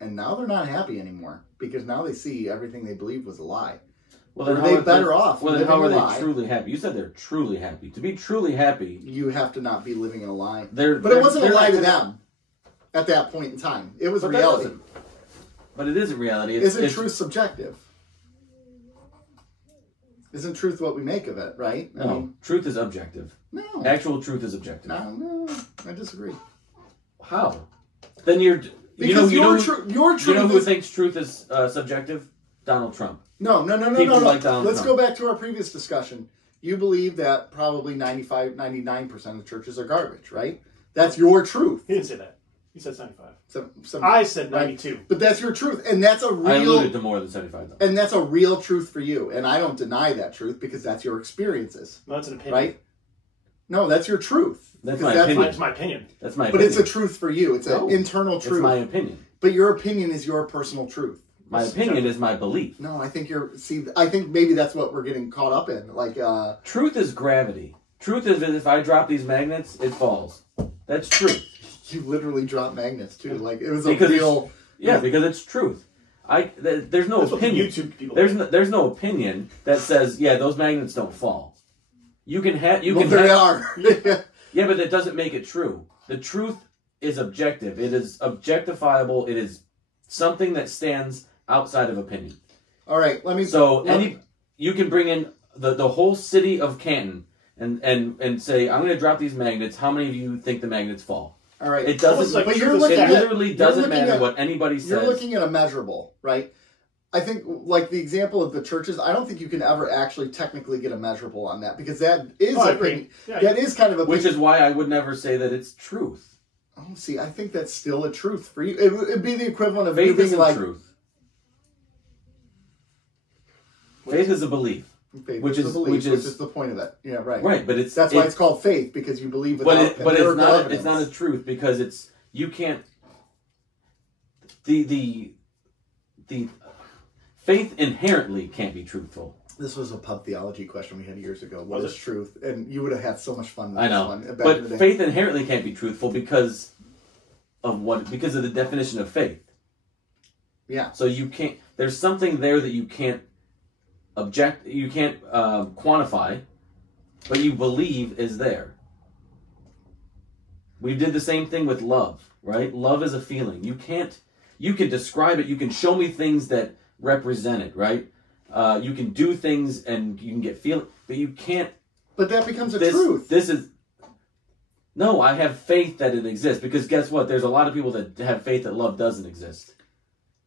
And now they're not happy anymore because now they see everything they believed was a lie. Well, then are they better off? Well, then how are they truly happy? You said they're truly happy. To be truly happy, you have to not be living in a lie. But it wasn't a lie to them at that point in time. It was reality. But it isn't reality. Isn't truth subjective? Isn't truth what we make of it, right? No, I mean, truth is objective. No. Actual truth is objective. No, I disagree. How? Then you're... Because your truth you know who thinks truth is subjective? Donald Trump. No. People like Donald Let's Trump. go back to our previous discussion. You believe that probably 99% of churches are garbage, right? That's your truth. He didn't say that. He said 75. So I said 92. Right? But that's your truth. And that's a real... I alluded to more than 75, though. And that's a real truth for you. And I don't deny that truth because that's your experiences. No, that's an opinion. Right? No, that's your truth. That's my opinion. That's my opinion. That's my But opinion. it's a truth for you. It's an internal truth. It's my opinion. But your opinion is your personal truth. My opinion is my belief. No, I think I think maybe that's what we're getting caught up in. Like, truth is gravity. Truth is that if I drop these magnets, it falls. That's truth. You literally drop magnets too. Like it was real. Yeah, because it's truth. There's no opinion. YouTube people there's no opinion that says those magnets don't fall. You can have they are. Yeah, but that doesn't make it true. The truth is objective. It is objectifiable. It is something that stands outside of opinion. All right, you can bring in the whole city of Canton and say, I'm going to drop these magnets. How many of you think the magnets fall? All right. It doesn't. But it literally doesn't matter what anybody says. You're looking at a measurable, right? I think, like the example of the churches, I don't think you can ever actually technically get a measurable on that because that is that is kind of a which is why I would never say that it's truth. Oh, see, I think that's still a truth for you. It would be the equivalent of faith isn't like truth. Faith is a belief. Which is the point of it. Yeah, right. Right, but that's why it's called faith because you believe without but it's not a truth because you can't the faith inherently can't be truthful. This was a pub theology question we had years ago. What is truth? And you would have had so much fun with this one. But faith inherently can't be truthful because of the definition of faith. Yeah. So you can't. There's something there that you can't quantify, but you believe is there. We did the same thing with love, right? Love is a feeling. You can describe it. You can show me things that represent it, right? You can do things and you can get feeling, but you can't. But that becomes a truth. No, I have faith that it exists because guess what? There's a lot of people that have faith that love doesn't exist.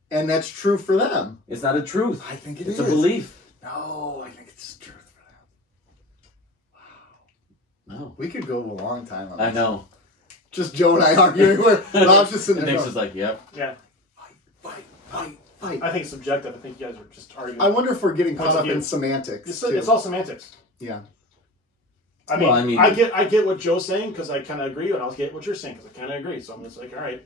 And that's true for them. It's not a truth. I think it's a belief. No, I think it's the truth for them. Wow. No. We could go a long time on this. I know. Just Joe and I arguing. Rob's just sitting there. Nick's just like, yep. Yeah. Fight. I think it's subjective. I think you guys are just arguing. I wonder if we're getting caught up in semantics. It's all semantics. Yeah. I mean, I get what Joe's saying because I kind of agree, and I'll get what you're saying because I kind of agree. So I'm just like, all right.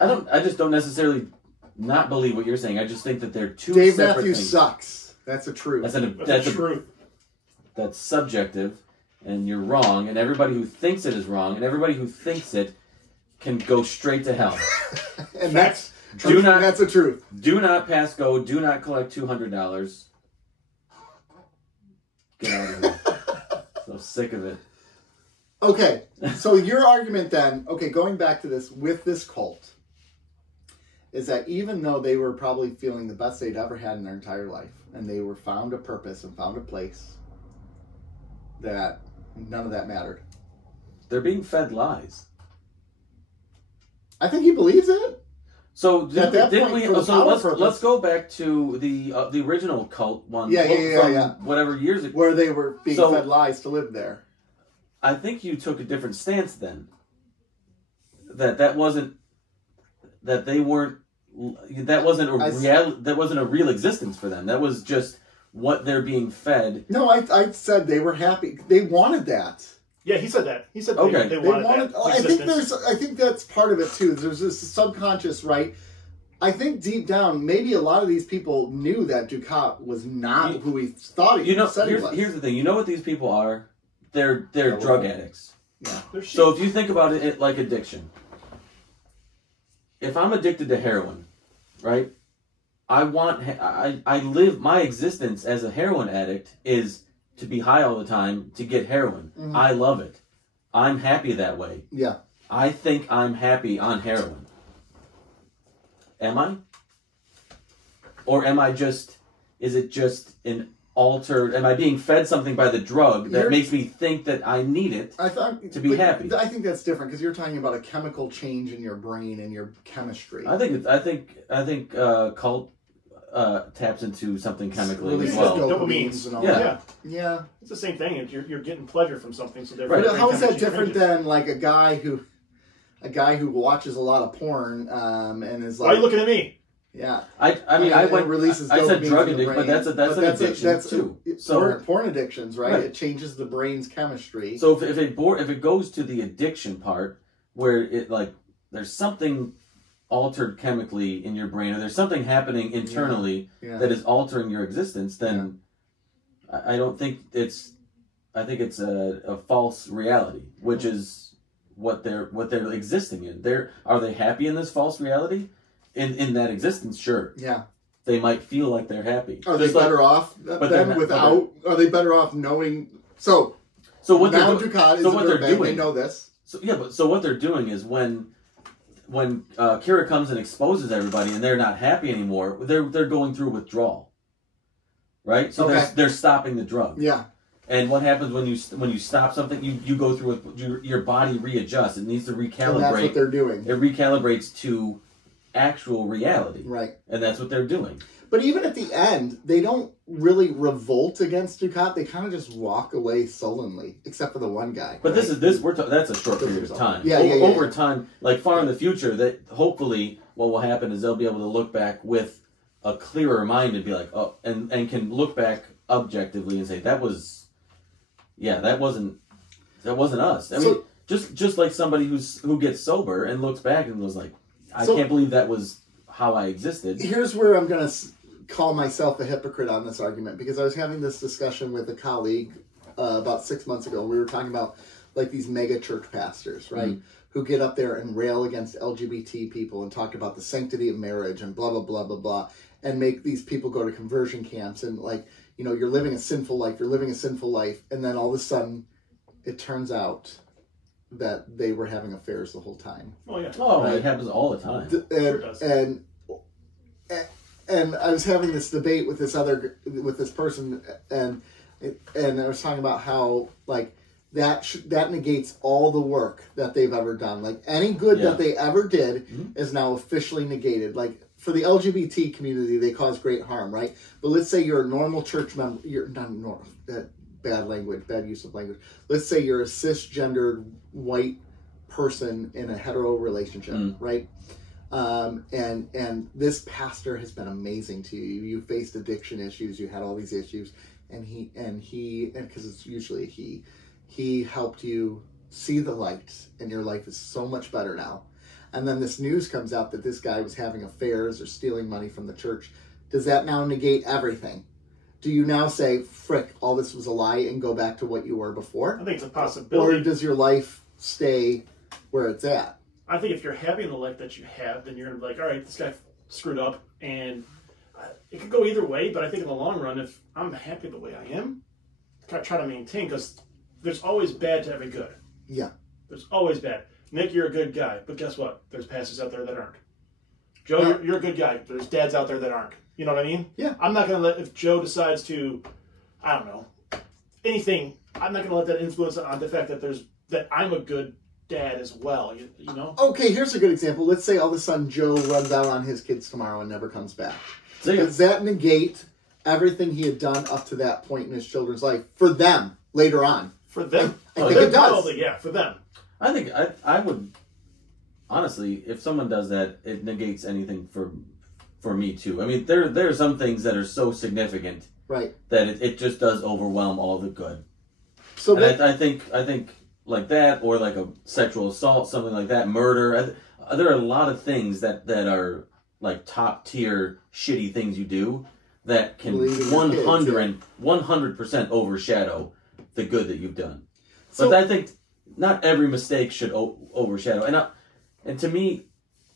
I just don't necessarily not believe what you're saying. I just think that they're two Dave separate Matthews things. Sucks. That's a truth. That's a truth. That's subjective, and you're wrong, and everybody who thinks it is wrong, and everybody who thinks it can go straight to hell. And that's a truth. Do not pass go. Do not collect $200. Get out of here. So sick of it. Okay, so your argument then, going back to this, with this cult, is that even though they were probably feeling the best they'd ever had in their entire life, and they were found a purpose and found a place, that none of that mattered. They're being fed lies. I think he believes it. So let's go back to the original cult one. Yeah. Whatever years ago, where they were being fed lies to live there. I think you took a different stance then. That wasn't a real existence for them. That was just what they're being fed. No, I said they were happy. They wanted that. Yeah, he said that. He said okay. they wanted that. I think that's part of it too. There's this subconscious, right? I think deep down, maybe a lot of these people knew that Ducat was not who he thought he said he was. Here's the thing. You know what these people are? They're drug addicts. Yeah. So if you think about it like addiction, if I'm addicted to heroin, right? I live, my existence as a heroin addict is to be high all the time to get heroin. Mhm. I love it. I'm happy that way. Yeah. I think I'm happy on heroin. Am I? Or am I just, is it just an altered, am I being fed something by the drug that makes me think that I need it to be happy? I think that's different because you're talking about a chemical change in your brain and your chemistry. I think cult taps into something chemically Releases as well. dopamines and all Yeah. that. Yeah. It's the same thing. You're getting pleasure from something, so therefore. But how is that different changes. than like a guy who watches a lot of porn and is like, Why are you looking at me? yeah. I mean, I went. Releases I said dopamine drug in the addiction, but brain. that's an addiction too. So Porn addictions, right? Right. It changes the brain's chemistry. So if it goes to the addiction part, where it like there's something altered chemically in your brain, or there's something happening internally Yeah. that is altering your existence, then I don't think it's. I think it's a false reality, which is what they're existing in. Are they happy in this false reality? In that existence, sure. Yeah. They might feel like they're happy. Are they better off than without? Are they better off knowing? So what now they're Ducat is so what they're dirtbag, doing. They know this. So what they're doing is when Kira comes and exposes everybody and they're not happy anymore, they're going through withdrawal, right? So they're stopping the drug. Yeah. And what happens when you stop something? You go through it. Your body readjusts. It needs to recalibrate. And that's what they're doing. It recalibrates to actual reality. Right. And that's what they're doing. But even at the end, they don't really revolt against Ducat. They kind of just walk away sullenly, except for the one guy. But right? that's a short period of time. Yeah. Over time, like far in the future, that hopefully what will happen is they'll be able to look back with a clearer mind and be like, oh, and can look back objectively and say that wasn't us. I mean, just like somebody who gets sober and looks back and was like, I can't believe that was how I existed. Here's where I'm going to call myself a hypocrite on this argument, because I was having this discussion with a colleague about 6 months ago. We were talking about like these mega church pastors, right? Mm-hmm. Who get up there and rail against LGBT people and talk about the sanctity of marriage and blah, blah, blah, blah, blah, and make these people go to conversion camps and like, you know, you're living a sinful life, and then all of a sudden it turns out that they were having affairs the whole time. Oh, yeah. Oh, right? It happens all the time. Sure does. And I was having this debate with this person, and I was talking about how like that negates all the work that they've ever done. Like any good that they ever did is now officially negated. Like for the LGBT community, they cause great harm, right? But let's say you're a normal church member. You're not normal. Bad use of language. Let's say you're a cisgendered white person in a hetero relationship, right? And this pastor has been amazing to you. You faced addiction issues. You had all these issues, and because it's usually he helped you see the light, and your life is so much better now. And then this news comes out that this guy was having affairs or stealing money from the church. Does that now negate everything? Do you now say, frick, all this was a lie and go back to what you were before? I think it's a possibility. Or does your life stay where it's at? I think if you're happy in the life that you have, then you're going to be like, all right, this guy screwed up. And it could go either way, but I think in the long run, if I'm happy the way I am, I try to maintain, because there's always bad to every good. Yeah. There's always bad. Nick, you're a good guy, but guess what? There's pastors out there that aren't. Joe, you're a good guy. There's dads out there that aren't. You know what I mean? Yeah. I'm not going to let, if Joe decides to, I don't know, anything, I'm not going to let that influence on the fact that I'm a good dad as well, you know? Okay, here's a good example. Let's say all of a sudden Joe runs out on his kids tomorrow and never comes back. Does that negate everything he had done up to that point in his children's life for them later on? For them? I think it does. Probably, yeah, for them. I think I would, honestly, if someone does that, it negates anything for me too. I mean, there are some things that are so significant, right, that it just does overwhelm all the good. So I think like that, or like a sexual assault, something like that, murder. There are a lot of things that are like top tier shitty things you do that can 100% overshadow the good that you've done. But I think not every mistake should overshadow. And to me,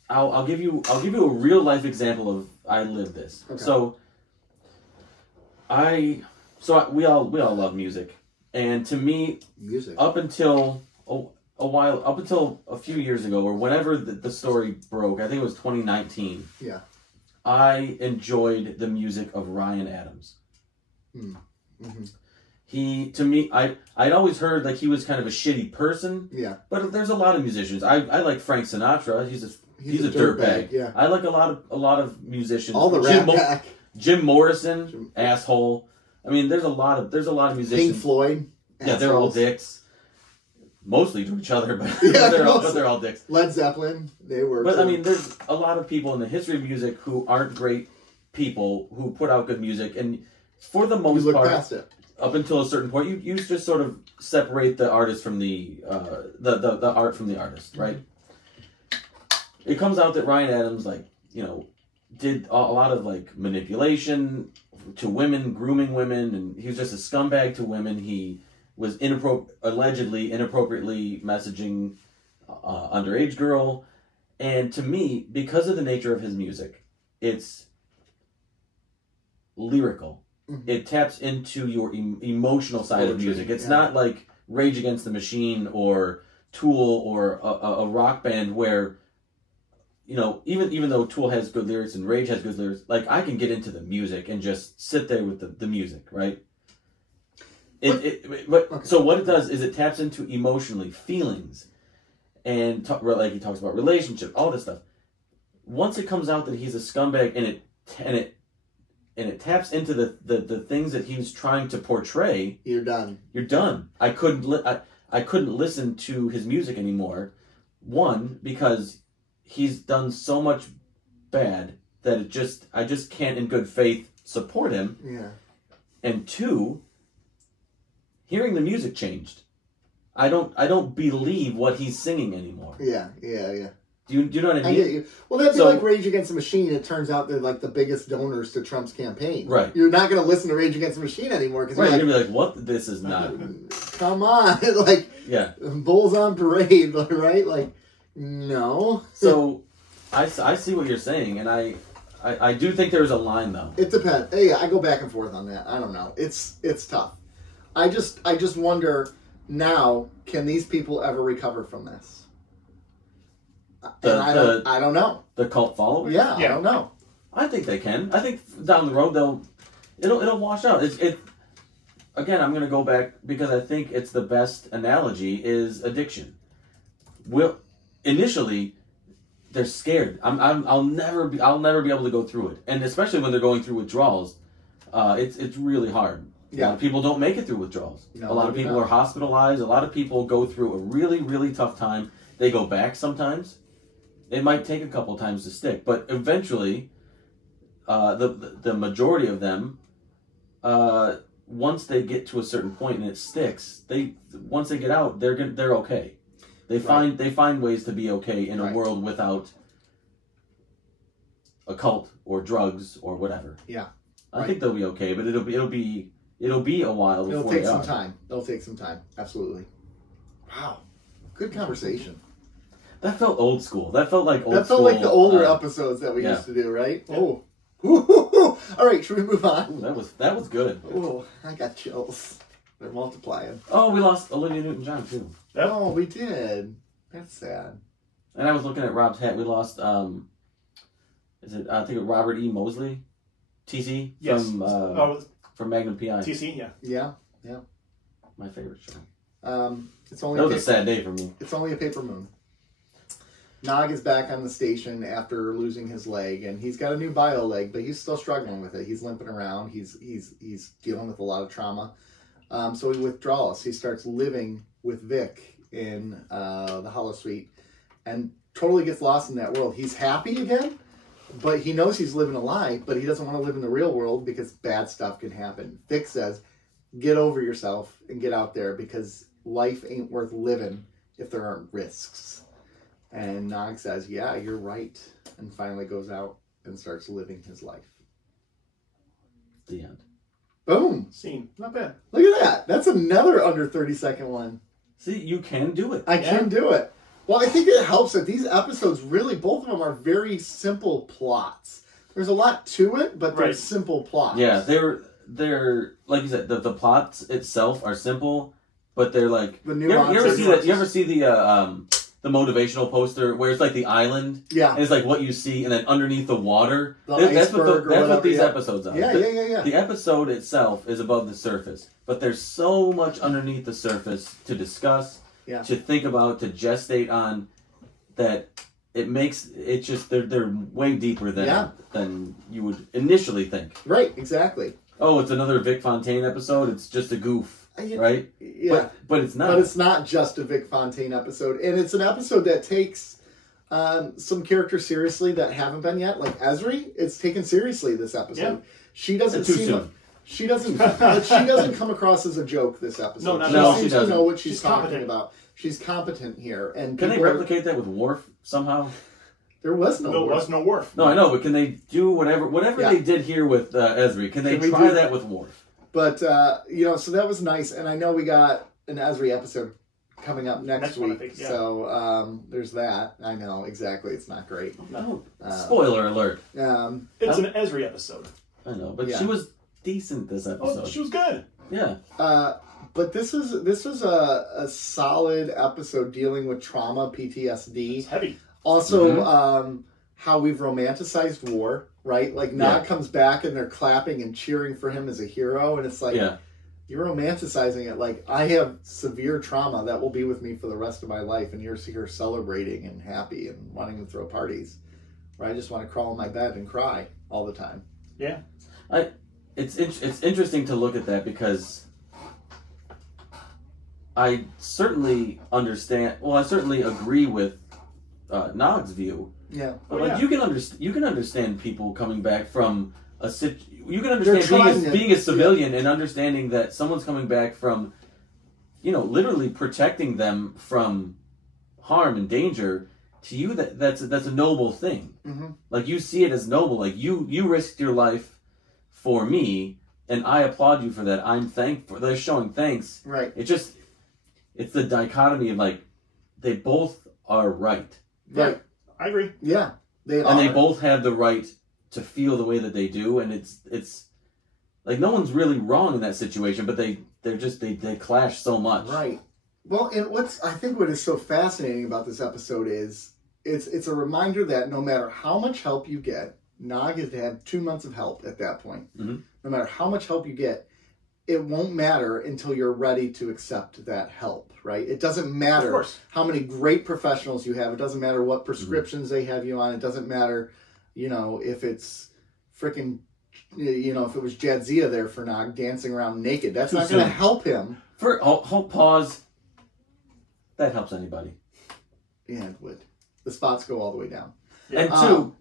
I'll give you a real life example of I lived this. Okay. So we all love music, and to me, music up until a few years ago, or whenever the story broke, I think it was 2019. Yeah. I enjoyed the music of Ryan Adams. Mm-hmm. He, to me, I'd always heard like he was kind of a shitty person. Yeah. But there's a lot of musicians. I like Frank Sinatra. He's a dirtbag. Yeah. I like a lot of musicians. All the Rat Pack. Jim Morrison, asshole. I mean, there's a lot of musicians. Pink Floyd. Yeah, assholes. they're all dicks. Mostly to each other, but Yeah, but they're all dicks. Led Zeppelin, they were. But too. I mean, there's a lot of people in the history of music who aren't great people who put out good music, and for the most you look part, past it. up until a certain point, you just sort of separate the artist from the art from the artist, right? It comes out that Ryan Adams, did a lot of manipulation to women, grooming women, and he was just a scumbag to women. He was allegedly inappropriately messaging underage girl, and to me, because of the nature of his music, it's lyrical. Mm-hmm. It taps into your emotional side of music. It's not like Rage Against the Machine or Tool or a rock band where, even though Tool has good lyrics and Rage has good lyrics, I can get into the music and just sit there with the music, right? So what it does is it taps into emotionally feelings, and he talks about relationship, all this stuff. Once it comes out that he's a scumbag and it taps into the things that he was trying to portray, you're done. You're done. I couldn't listen to his music anymore. One, because he's done so much bad that I just can't in good faith support him. Yeah. And two, hearing the music changed. I don't believe what he's singing anymore. Yeah. Do you know what I mean? I get you. Well, that'd be like Rage Against the Machine. It turns out they're the biggest donors to Trump's campaign. Right. You're not going to listen to Rage Against the Machine anymore because you're going to be like, what? This is not. Come on. Yeah. Bulls on parade, right? No. So, I see what you're saying, and I do think there's a line, though. It depends. Yeah, I go back and forth on that. I don't know. It's tough. I just wonder now, can these people ever recover from this? I don't know. The cult followers? Yeah, I don't know. I think they can. I think down the road it'll wash out. Again, I'm going to go back because I think it's the best analogy is addiction. Initially they're scared. I'll never be able to go through it, and especially when they're going through withdrawals, it's really hard. Yeah. A lot of people don't make it through withdrawals. No, a lot of people are hospitalized. A lot of people go through a really, really tough time. They go back sometimes. It might take a couple times to stick, but eventually, the majority of them, once they get to a certain point and it sticks, once they get out, they're okay. They find ways to be okay in a world without a cult or drugs or whatever. Yeah, I think they'll be okay, but it'll be a while before it'll take some time. It'll take some time. Absolutely. Wow, good conversation. That felt old school. That felt like That felt like the older episodes that we used to do, right? Yeah. Oh. All right, should we move on? Ooh, that was good. Oh, I got chills. They're multiplying. Oh, we lost Olivia Newton-John too. Oh, we did. That's sad. And I was looking at Rob's hat. We lost. I think Robert E. Mosley, TC from Magnum PI. TC, yeah. My favorite show. It's only that was a sad day for me. It's only a paper moon. Nog is back on the station after losing his leg, and he's got a new bio leg, but he's still struggling with it. He's limping around. He's dealing with a lot of trauma. So he withdraws. He starts living with Vic in the Hollow Suite, and totally gets lost in that world. He's happy again, but he knows he's living a lie, but he doesn't want to live in the real world because bad stuff can happen. Vic says, get over yourself and get out there because life ain't worth living if there aren't risks. And Nog says, yeah, you're right. And finally goes out and starts living his life. The end. Boom. Scene. Not bad. Look at that. That's another under 30-second one. See, you can do it. I can do it. Well, I think it helps that these episodes really, both of them are very simple plots. There's a lot to it, but they're simple plots. Yeah, they're like you said, the plots itself are simple, but they're like you ever see the motivational poster where it's like the island, and it's like what you see, and then underneath the water, that's what these episodes are. Yeah. The episode itself is above the surface, but there's so much underneath the surface to discuss, to think about, to gestate on, that it makes it just they're way deeper than you would initially think. Right, exactly. Oh, it's another Vic Fontaine episode. It's just a goof, right? Yeah, but it's not. But it's not just a Vic Fontaine episode, and it's an episode that takes some characters seriously that haven't been yet. Like Ezra, it's taken seriously this episode. Yeah. She doesn't seem like, she doesn't come across as a joke this episode. She seems to know what she's talking about. She's competent here, and can they replicate that with Worf somehow? There was no Worf. No, I know, but can they do whatever they did here with Ezra? Can they try that with Worf? But so that was nice, and I know we got an Ezra episode coming up next week. Week, So there's that. I know exactly. It's not great. No. Spoiler alert. It's an Ezra episode. I know, but she was decent this episode. Oh, she was good. Yeah. But this was a solid episode dealing with trauma, PTSD. It's heavy. Also, how we've romanticized war, right? Like, Nog comes back and they're clapping and cheering for him as a hero, and it's like, you're romanticizing it. Like, I have severe trauma that will be with me for the rest of my life, and you're here celebrating and happy and wanting to throw parties. Where I just want to crawl in my bed and cry all the time. Yeah. It's interesting to look at that, because I certainly understand. Well, I certainly agree with Nog's view. Yeah, but you can understand people coming back from a you can understand being a civilian and understanding that someone's coming back from, literally protecting them from harm and danger. To you, that's a noble thing. Mm-hmm. Like, you see it as noble. Like, you risked your life for me, and I applaud you for that. I'm thankful. They're showing thanks. Right. It's the dichotomy of, like, they both are right. Right. I agree. Yeah, they are. And they both have the right to feel the way that they do, and it's like, no one's really wrong in that situation, but they clash so much. Right. Well, and what is so fascinating about this episode is it's a reminder that no matter how much help you get, Nog has had 2 months of help at that point. Mm-hmm. No matter how much help you get, it won't matter until you're ready to accept that help, right? It doesn't matter how many great professionals you have. It doesn't matter what prescriptions they have you on. It doesn't matter, if it's freaking, if it was Jadzia there for Nog dancing around naked. That's not going to help him. Pause. That helps anybody. Yeah, it would. The spots go all the way down. Yeah. And two,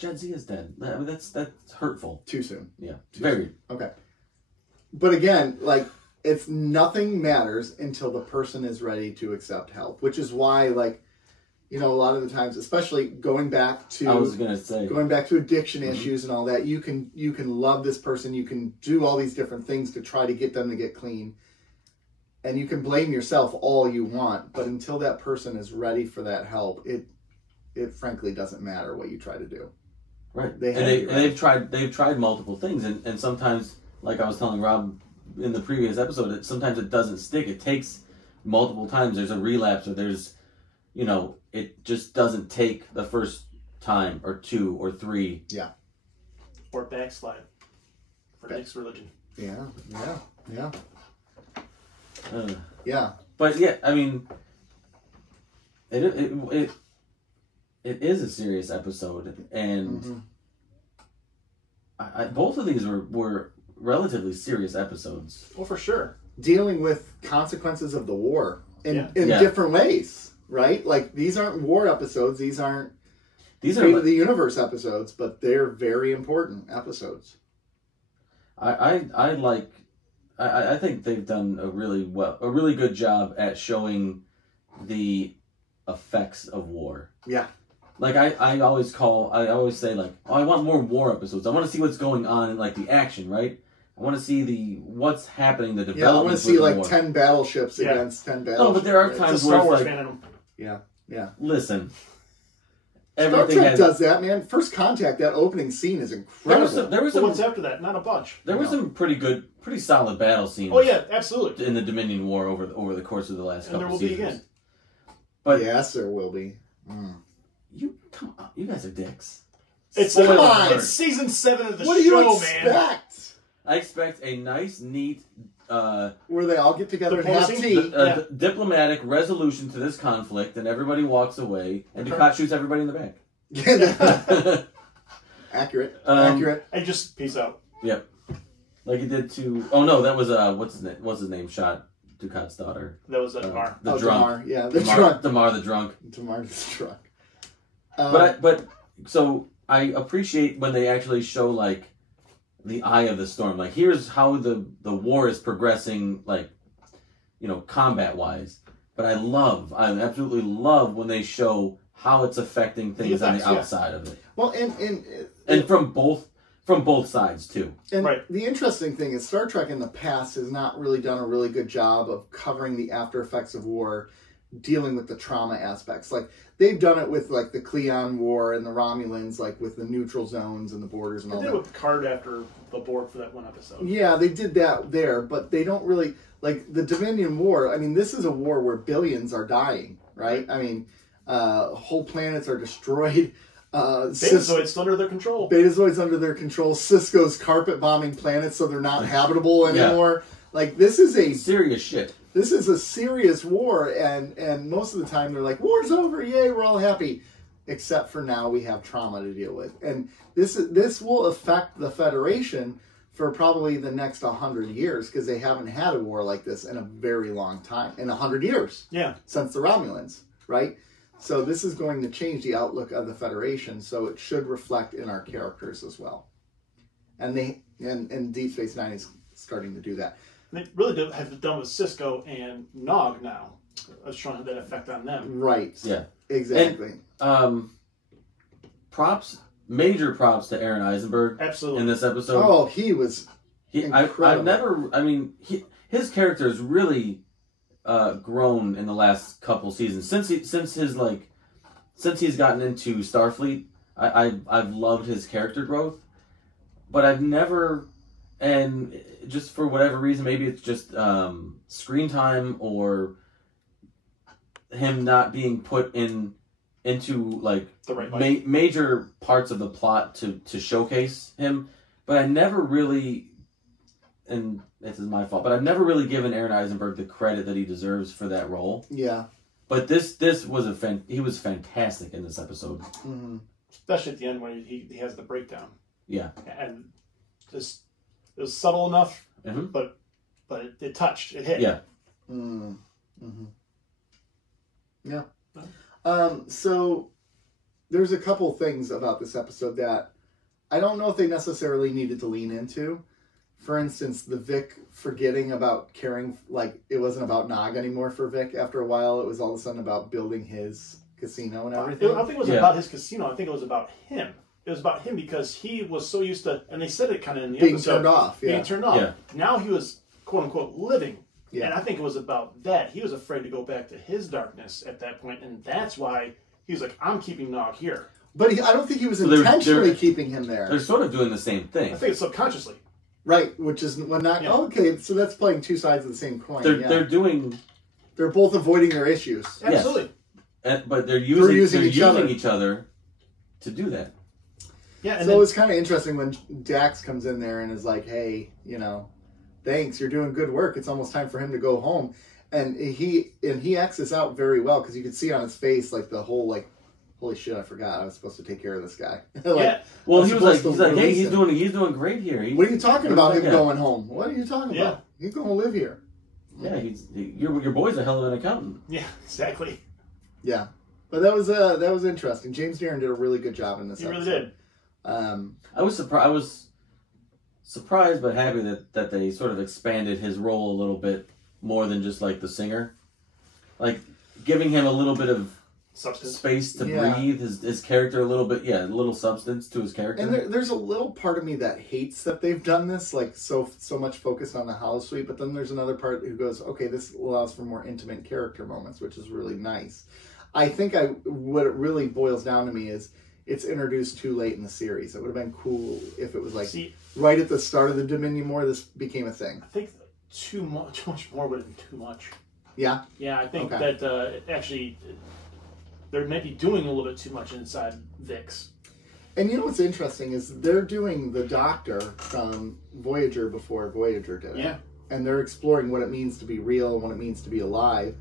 Jadzia's dead. That's hurtful. Too soon. Yeah. Very. Soon. Okay. But again, like, it's nothing matters until the person is ready to accept help, which is why, like, a lot of the times, especially going back to addiction issues and all that, you can love this person, you can do all these different things to try to get them to get clean, and you can blame yourself all you want, but until that person is ready for that help, it frankly doesn't matter what you try to do. Right. They've tried multiple things, and sometimes, like I was telling Rob in the previous episode, sometimes it doesn't stick. It takes multiple times. There's a relapse, or there's, it just doesn't take the first time or two or three. Yeah. Or backslide for Nick's religion. Yeah. Yeah. But yeah, I mean, it is a serious episode, and both of these were relatively serious episomes. Well, for sure. Dealing with consequences of the war in different ways, right? Like, these aren't war episodes. These are the universe episodes, but they're very important episodes. I think they've done a really good job at showing the effects of war. Yeah. Like, I always say, like, I want more war episodes. I want to see what's going on in, like, the action, right? I want to see what's happening, the development. I want to see, like, 10 battleships against 10 battleships. No, but there are times where it's like, Yeah. Yeah. Listen, Star everything Trek has, does that, man. First Contact, that opening scene is incredible. there was But some what's after that? Not a bunch. there were some pretty solid battle scenes. Oh yeah, absolutely. In the Dominion War over the course of the last And there couple will seasons. be again. But yes, there will be. you come on, you guys are dicks. It's Come on. It's season 7 of the What do you show, expect? man. I expect a nice, neat, Where they all get together and have Diplomacy? tea. Yeah. diplomatic resolution to this conflict, and everybody walks away, and Okay. Dukat shoots everybody in the back. Accurate. Um, Accurate. And just peace out. Yep. Like he did to. Oh no, that was what's his name? Shot Dukat's daughter. That was Damar. The Oh, drunk. Damar. Yeah, the Damar, drunk. Damar the drunk. Damar the drunk. But so I appreciate when they actually show like the eye of the storm. Like here's how the war is progressing, like combat wise. But I absolutely love when they show how it's affecting things on the outside of it. Well, And from both sides too. And Right. the interesting thing is Star Trek in the past has not really done a really good job of covering the after effects of war, dealing with the trauma aspects. Like they've done it with like the Klingon War and the Romulans, like with the neutral zones and the borders and I all did that. it with Picard after the Borg for that one episode. Yeah, they did that there, but they don't really like the Dominion War. I mean, this is a war where billions are dying, right? I mean, whole planets are destroyed. Betazoid's under their control. Betazoid's under their control. Cisco's carpet bombing planets so they're not habitable anymore. Like this is a Serious shit. This is a serious war, and most of the time they're like, war's over, yay, we're all happy. Except for now we have trauma to deal with. And this will affect the Federation for probably the next 100 years, because they haven't had a war like this in a very long time. In 100 years. Yeah. Since the Romulans, right? So this is going to change the outlook of the Federation, so it should reflect in our characters as well. And Deep Space Nine is starting to do that. They really have done with Cisco and Nog now. It's showing that effect on them. Right. Yeah. Exactly. And, major props to Aaron Eisenberg Absolutely. in this episode. Oh, he was incredible. His character has really grown in the last couple seasons since he's gotten into Starfleet. I've loved his character growth, but I've never, and just for whatever reason, maybe it's just screen time or him not being put into like the right major parts of the plot to showcase him, but I never really, and this is my fault, but I've never really given Aaron Eisenberg the credit that he deserves for that role. Yeah. But this was he was fantastic in this episode. Mm-hmm. Especially at the end when he has the breakdown. Yeah. And just it was subtle enough, Mm-hmm. but it touched, it hit. Yeah. Mm-hmm. Yeah. So there's a couple things about this episode that I don't know if they necessarily needed to lean into. For instance, the Vic forgetting about caring, like it wasn't about Nog anymore for Vic. After a while, it was all of a sudden about building his casino and everything. I don't think it was about his casino. I think it was about him. It was about him because he was so used to, and they said it kind of in the Being episode. turned off. Yeah. Being turned off. Yeah. Now he was, quote unquote, living. Yeah. And I think it was about that. He was afraid to go back to his darkness at that point, and that's why he was like, I'm keeping Nog here. But I don't think he was So they're intentionally keeping him there. They're sort of doing the same thing. I think it's subconsciously. Right, which is when not okay. So that's playing two sides of the same coin. They're both avoiding their issues. Absolutely. But they're using each each other to do that. Yeah. And so it's kind of interesting when Dax comes in there and is like, "Hey, thanks, you're doing good work. It's almost time for him to go home." And he acts this out very well because you could see on his face like the whole like, holy shit, I forgot I was supposed to take care of this guy. Well, he's like, hey, he's doing great here. What are you talking about him going home? What are you talking about? He's going to live here. Yeah, your boy's a hell of an accountant. Yeah, exactly. Yeah, but that was interesting. James Darren did a really good job in this. He episode. really did. I was surprised but happy that they sort of expanded his role a little bit more than just like the singer, like giving him a little bit of substance, space to breathe, his character a little bit, a little substance to his character. And there's a little part of me that hates that they've done this, like so much focus on the holosuite, but then there's another part who goes, okay, this allows for more intimate character moments, which is really nice. I think what it really boils down to me is it's introduced too late in the series. It would have been cool if it was like right at the start of the Dominion War. This became a thing. I think too much more would have been too much. Yeah. Yeah, I think that actually they're maybe doing a little bit too much inside Vix. And you know what's interesting is they're doing the Doctor from Voyager before Voyager did it. Yeah. And they're exploring what it means to be real and what it means to be alive.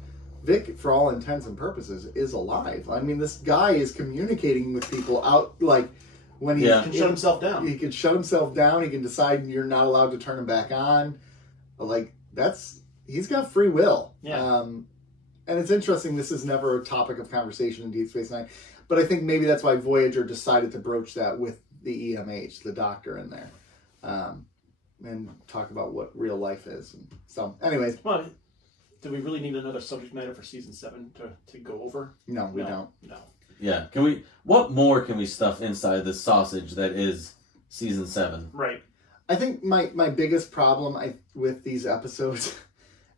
Vic, for all intents and purposes, is alive. I mean, this guy is communicating with people out, like, when he can shut himself down. He can shut himself down. He can decide you're not allowed to turn him back on. Like, he's got free will. Yeah. And it's interesting, this is never a topic of conversation in Deep Space Nine. But I think maybe that's why Voyager decided to broach that with the EMH, the Doctor in there. And talk about what real life is. And so, anyways. Well, do we really need another subject matter for season 7 to go over? No, we don't. No. Yeah. What more can we stuff inside the sausage that is season 7? Right. I think my biggest problem with these episodes,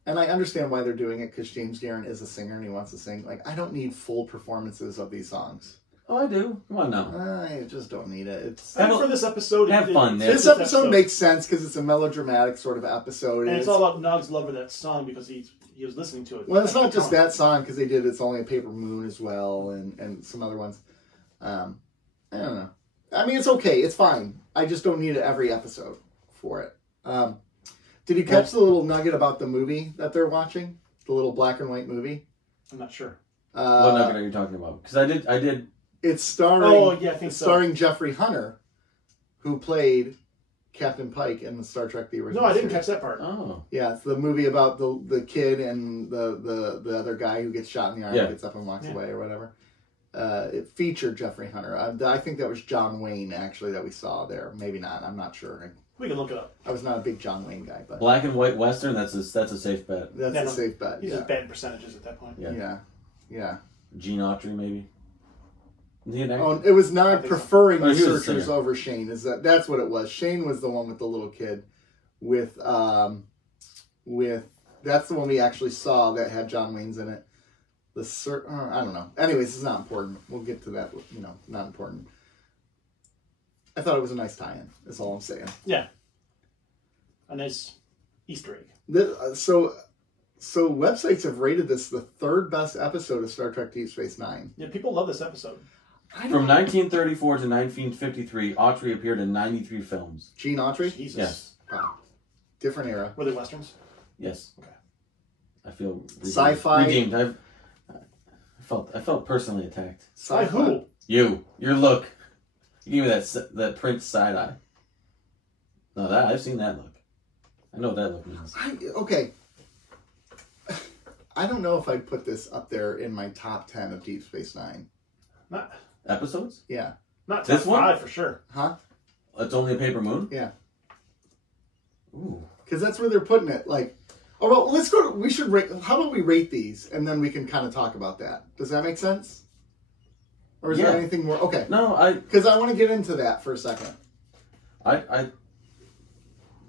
and I understand why they're doing it because James Garren is a singer and he wants to sing. Like, I don't need full performances of these songs. Oh, I do. Come on now. I just don't need it. It's for this episode, have fun. This episode makes sense because it's a melodramatic sort of episode, and it's all about Nog's love of that song because he was listening to it. Well, it's not just that song because they did "It's Only a Paper Moon" as well, and some other ones. I don't know. I mean, it's okay. It's fine. I just don't need it every episode for it. Did you catch the little nugget about the movie that they're watching? The little black and white movie? I'm not sure. What nugget are you talking about? Because I did. It's starring. Oh yeah, I think so. Starring Jeffrey Hunter, who played Captain Pike in the Star Trek the original. No, I didn't series. catch that part. Oh. Yeah, it's the movie about the kid and the other guy who gets shot in the arm, gets up and walks away or whatever. It featured Jeffrey Hunter. I think that was John Wayne actually that we saw there. Maybe not. I'm not sure. We can look it up. I was not a big John Wayne guy, but Black and white western. That's a safe bet. That's a safe bet. He's just bad percentages at that point. Yeah. Gene Autry maybe. Oh, it was not preferring the he was a Searchers singer. over Shane. That's what it was. Shane was the one with the little kid, with that's the one we actually saw that had John Wayne's in it. I don't know. Anyways, it's not important. We'll get to that. Not important. I thought it was a nice tie-in. That's all I'm saying. Yeah. A nice Easter egg. So websites have rated this the third best episode of Star Trek Deep Space Nine. Yeah, people love this episode. From 1934 to 1953, Autry appeared in 93 films. Gene Autry? Jesus. Yes. Wow. Different era. Were they westerns? Yes. Okay. I feel redeemed. Sci-fi. Redeemed. I felt personally attacked. By who? Your look. You gave me that Prince side eye. No, I've seen that look. I know what that look means. Okay. I don't know if I'd put this up there in my top 10 of Deep Space Nine. Not Episodes? Yeah. Not This top one? 5 for sure. Huh? It's Only a Paper Moon? Yeah. Ooh. Because that's where they're putting it. Like, oh, well, let's go to, we should rate, how about we rate these and then we can kind of talk about that. Does that make sense? Or is there anything more? Okay. No, because I want to get into that for a second.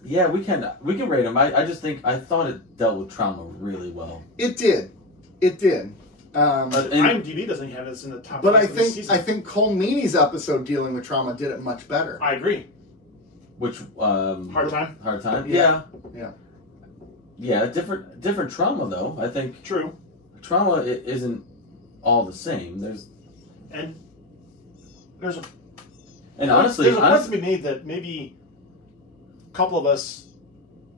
Yeah, we can rate them. I just think I thought it dealt with trauma really well. It did. IMDb doesn't have this in the top. But 5 of this season. I think Cole Meany's episode dealing with trauma did it much better. I agree. Which Hard Time. Hard Time. Yeah. Yeah. Different trauma though. I think True. trauma isn't all the same. Honestly, there's a point to be made that maybe a couple of us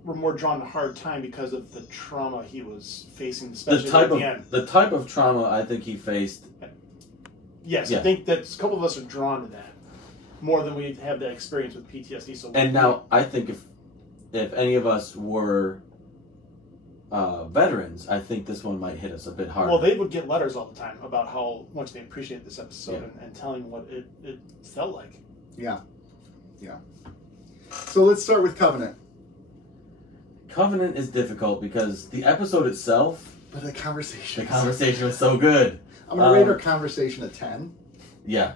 were more drawn to Hard Time because of the trauma he was facing, especially at the end. The type of trauma I think he faced. Yes, Yeah. I think that a couple of us are drawn to that more than we have that experience with PTSD. So Now I think if any of us were veterans, I think this one might hit us a bit harder. well, they would get letters all the time about how much they appreciate this episode and telling what it felt like. Yeah. So let's start with Covenant. Covenant is difficult because the episode itself, But the conversation was so good. I'm gonna rate our conversation a 10. Yeah,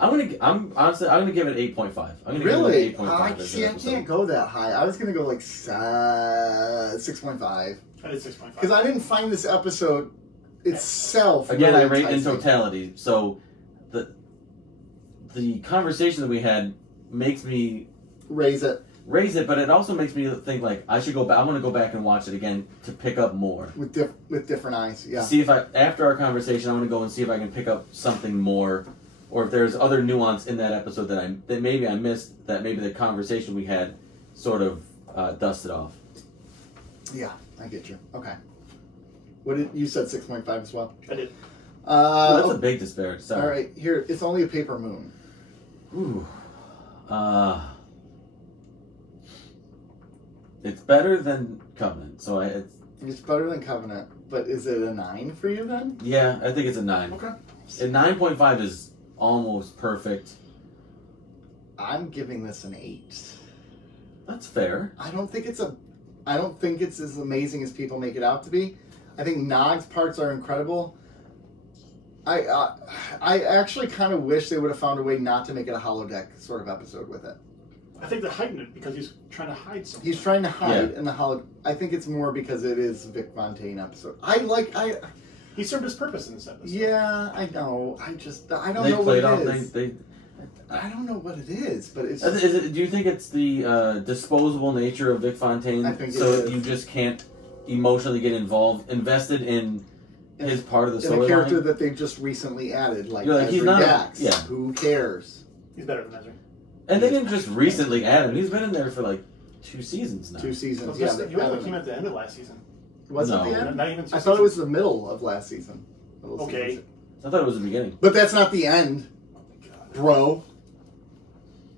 I'm honestly gonna give it 8.5. I'm gonna Really? give it 8.5. I can't go that high. I was gonna go like 6.5. I did 6.5. Because I didn't find this episode. itself. Again, really I rate in enticing. totality. So the conversation that we had makes me Raise it raise it, but it also makes me think like I should go back. I want to go back and watch it again to pick up more. with different eyes. Yeah. See if after our conversation, I want to go and see if I can pick up something more, or if there's other nuance in that episode that maybe I missed, that maybe the conversation we had sort of dusted off. Yeah, I get you. Okay. What did you said 6.5 as well? I did. Well, that's a big disparity. Sorry. All right, here it's only a paper moon. Ooh. It's better than Covenant, so It's better than Covenant, but is it a 9 for you then? yeah, I think it's a 9. Okay. A 9.5 is almost perfect. I'm giving this an 8. That's fair. I don't think it's as amazing as people make it out to be. I think Nog's parts are incredible. I actually kind of wish they would have found a way not to make it a holodeck sort of episode with it. I think they're hiding it because he's trying to hide something. He's trying to hide in the holodeck. I think it's more because it is Vic Fontaine episode. He served his purpose in this episode. Yeah, I know. I don't They know what played it off. is. They I don't know what it is, but it's. do you think it's the disposable nature of Vic Fontaine? I think it so is. you just can't emotionally get invested in his part of the in a character storyline. that they just recently added, like You're like, he's Ezra not Dax. yeah. Who cares? He's better than Ezra. And they didn't just recently add him. He's been in there for like 2 seasons now. 2 seasons. Well, Yeah, he only came at the end of last season. was it No. the end? Not even 2 I thought it was seasons. the middle of last season. Okay. I thought it was the beginning. But that's not the end, God. bro.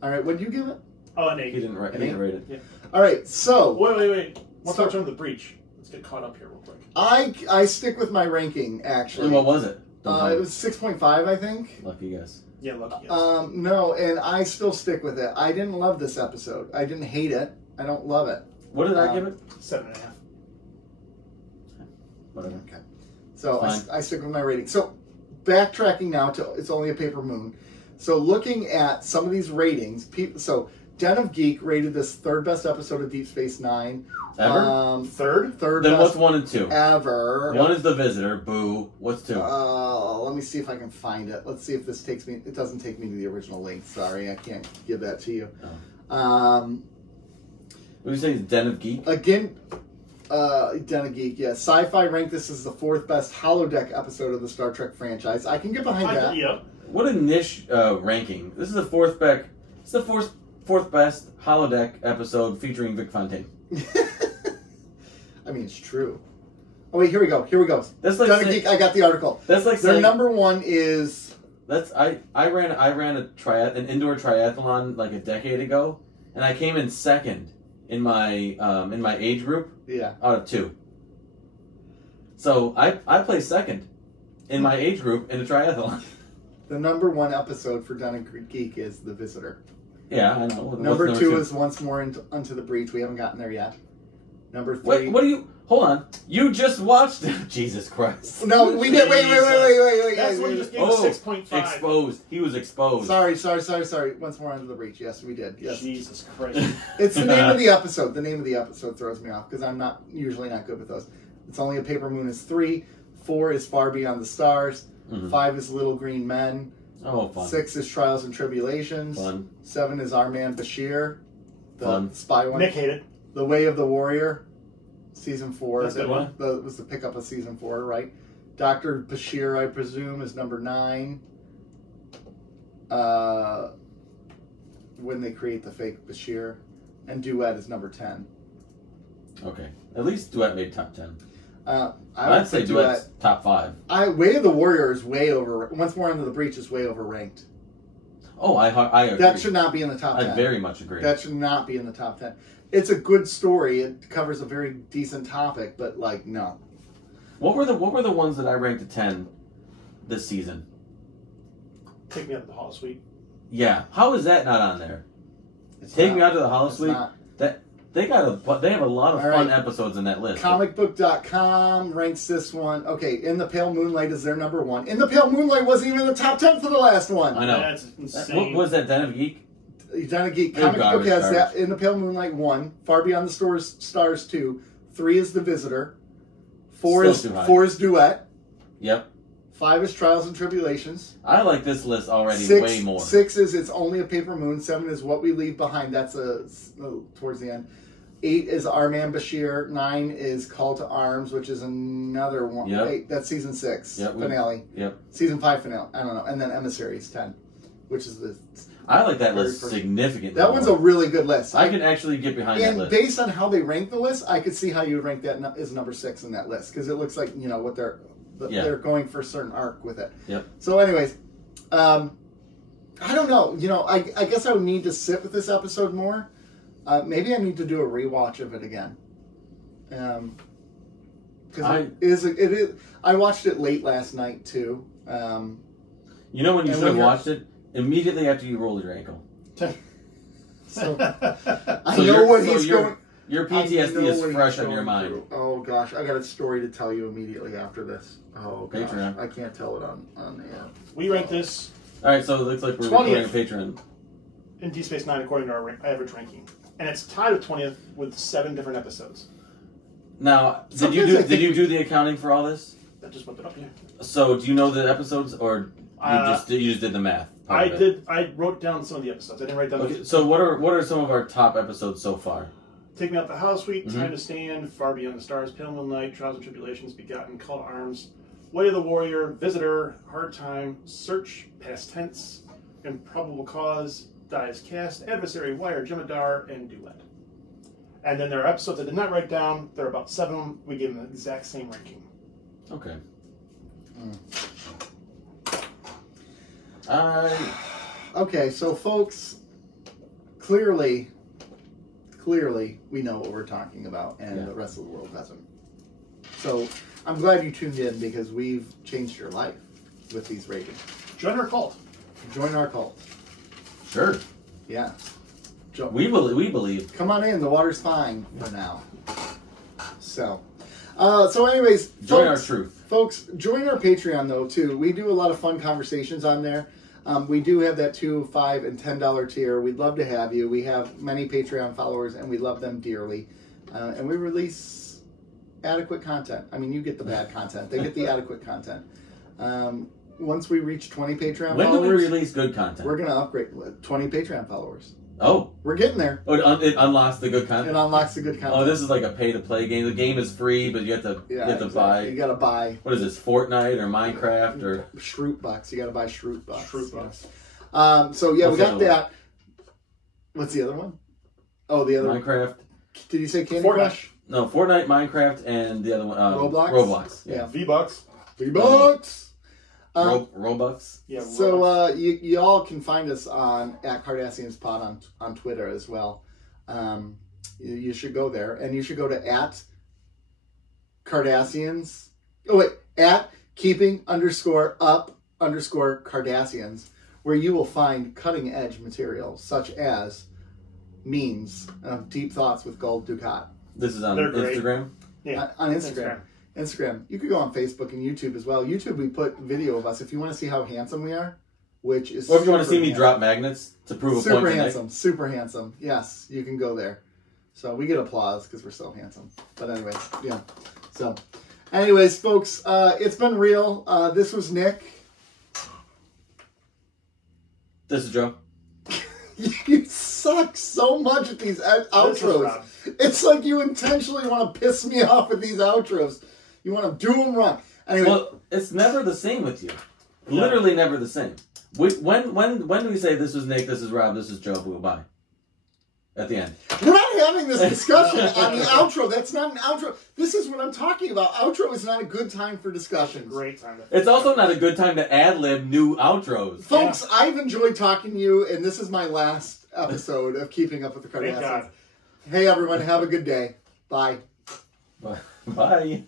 All right, what did you give it? Oh, an He 8. didn't An rate it. Yeah. All right, so Wait. Let's So- talk about the breach. Let's get caught up here real quick. I stick with my ranking actually. And what was it? Don't tell It me. was 6.5, I think. Lucky guess. Yeah, lucky. Yes. No, and I still stick with it. I didn't love this episode. I didn't hate it. I don't love it. What did I give it? 7.5. Whatever. Okay. So Fine. I stick with my rating. So backtracking now to It's Only a Paper Moon. So looking at some of these ratings, so Den of Geek rated this 3rd best episode of Deep Space Nine. Ever? Third? Third Then best what's 1 and 2? ever. 1 is The Visitor. Boo. What's 2? Let me see if I can find it. Let's see if this takes me. It doesn't take me to the original link. Sorry, I can't give that to you. What do you say? Den of Geek? Again, Den of Geek. Yeah, Sci-Fi ranked this as the 4th best holodeck episode of the Star Trek franchise. I can get behind that. Yeah. What a niche ranking. This is the 4th best. It's the fourth best holodeck episode featuring Vic Fontaine. I mean, it's true. Oh wait, here we go. That's like Den of say- Geek. I got the article. That's like Their saying number 1 is. that's I ran an indoor triathlon like a decade ago, and I came in 2nd in my age group Yeah. out of 2. So I placed 2nd in my age group in a triathlon. The number 1 episode for Den of Geek is The Visitor. Yeah, I know. What's Number 2 is Once More Unto the Breach. We haven't gotten there yet. Number 3. Wait, what do you? Hold on. You just watched. Jesus Christ. No, we did. Wait. That's what you just gave Oh, 6.5. exposed. He was exposed. Sorry. Once More Unto the Breach. Yes, we did. Yes. Jesus Christ. It's the name of the episode. The name of the episode throws me off because I'm usually not good with those. It's Only a Paper Moon is 3. 4 is Far Beyond the Stars. Mhm. 5 is Little Green Men. Oh, fun. 6 is Trials and Tribulations. Fun. 7 is Our Man Bashir, the Fun. spy one. Nick hated. The Way of the Warrior, season 4. That's a good one. That was the pickup of season 4, right? Dr. Bashir, I presume, is number 9. When they create the fake Bashir. And Duet is number 10. Okay. At least Duet made top 10. I'd say Duet's top 5. Way of the Warrior is way over. Once More Under the Breach is way overranked. Oh, I agree. That should not be in the top 10. I very much agree. That should not be in the top 10. It's a good story. It covers a very decent topic, but no. What were the ones that I ranked at 10 this season? Take Me Out of the Hall Suite. Yeah. How is that not on there? It's Take not. Me Out to the Hollow It's Suite. not. That they have a lot of All fun right. episodes in that list. Comicbook.com ranks this one. Okay, In the Pale Moonlight is their number 1. In the Pale Moonlight wasn't even in the top 10 for the last one. I know. That's What insane. was that? Den of Geek? Den of Geek. Good Comic Book garbage, has garbage. that. In the Pale Moonlight 1. Far Beyond the Stars 2. 3 is The Visitor. 4 Still is too high. 4 is Duet. Yep. 5 is Trials and Tribulations. I like this list already way more. 6 is It's Only a Paper Moon. 7 is What We Leave Behind. That's towards the end. 8 is Our Man Bashir. 9 is Call to Arms, which is another one. Yep. That's season 6 Yep. finale. Yep. Season 5 finale. I don't know. And then Emissaries 10, which is the. I like that list significantly. That one's a really good list. I can actually get behind that list. And based on how they rank the list, I could see how you would rank that as number 6 in that list, because it looks like what they're going for a certain arc with it. Yep. So, anyways, I don't know. I guess I would need to sit with this episode more. Maybe I need to do a rewatch of it again. Because it is. I watched it late last night too. When you should have watched it immediately after you rolled your ankle. So I know what he's going. Your PTSD is fresh on your mind. Through. Oh gosh, I got a story to tell you immediately after this. Oh gosh, Patreon. I can't tell it on the app. We rank this. All right, so it looks like we're recording a Patreon. In Deep Space Nine, according to our average ranking, and it's tied with 20th with 7 different episodes. Now, did you do the accounting for all this? That just whipped it up, yeah. So, do you know the episodes, or you just did the math? I did. I wrote down some of the episodes. I didn't write down. Okay, so what are some of our top episodes so far? Take Me Out the House Suite, Time to Stand, Far Beyond the Stars, Pale Moonlight, Trials and Tribulations, Begotten, Call to Arms, Way of the Warrior, Visitor, Hard Time, Search, Past Tense, Improbable Cause, Die as Cast, Adversary, Wire, Jemadar, and Duet. And then there are episodes I did not write down. There are about 7 of them. We gave them the exact same ranking. Okay. Okay, so folks, clearly we know what we're talking about, and the rest of the world doesn't. So I'm glad you tuned in, because we've changed your life with these ratings. Join our cult. Join our cult. Sure. Yeah. We believe. Come on in. The water's fine for now. So anyways, join our truth. Folks, join our Patreon, though, too. We do a lot of fun conversations on there. We do have that $2, $5, and $10 tier. We'd love to have you. We have many Patreon followers, and we love them dearly. And we release adequate content. I mean, you get the bad content. They get the adequate content. Once we reach 20 Patreon followers... When do we release good content? We're going to upgrade 20 Patreon followers. Oh. We're getting there. Oh, it unlocks the good content? It unlocks the good content. Oh, this is like a pay-to-play game. The game is free, but you have to buy... You got to buy... What is this, Fortnite or Minecraft or... Shroot Bucks. You got to buy Shroot Bucks. Shroot Bucks. So, yeah, we got that. What's the other one? Oh, the other Minecraft. Did you say Candy Crush? No, Fortnite, Minecraft, and the other one... Roblox? Roblox. Yeah. V-Bucks. V-Bucks! Robux. Yeah. So you all can find us at Cardassians Pod on Twitter as well. You should go there, and you should go to at Cardassians. Oh wait, at keeping_up_Cardassians, where you will find cutting edge material such as memes of deep thoughts with Gold Ducat. This is on Instagram. Yeah, on Instagram. Instagram. You could go on Facebook and YouTube as well. YouTube, we put video of us. If you want to see how handsome we are, which is or if you want to see me drop magnets to prove a point. Super handsome. Yes, you can go there. So we get applause because we're so handsome. But anyways, yeah. So, anyways, folks, it's been real. This was Nick. This is Joe. You suck so much at these outros. It's like you intentionally want to piss me off with these outros. You want to do them wrong. Anyway, well, it's never the same with you. Literally never the same. When do we say this was Nick, this is Rob, this is Joe, who will buy? At the end. We're not having this discussion on the outro. That's not an outro. This is what I'm talking about. Outro is not a good time for discussions. Great time. It's also not a good time to ad-lib new outros. Folks, I've enjoyed talking to you, and this is my last episode of Keeping Up with the Cardassians. Hey, everyone. Have a good day. Bye. Bye.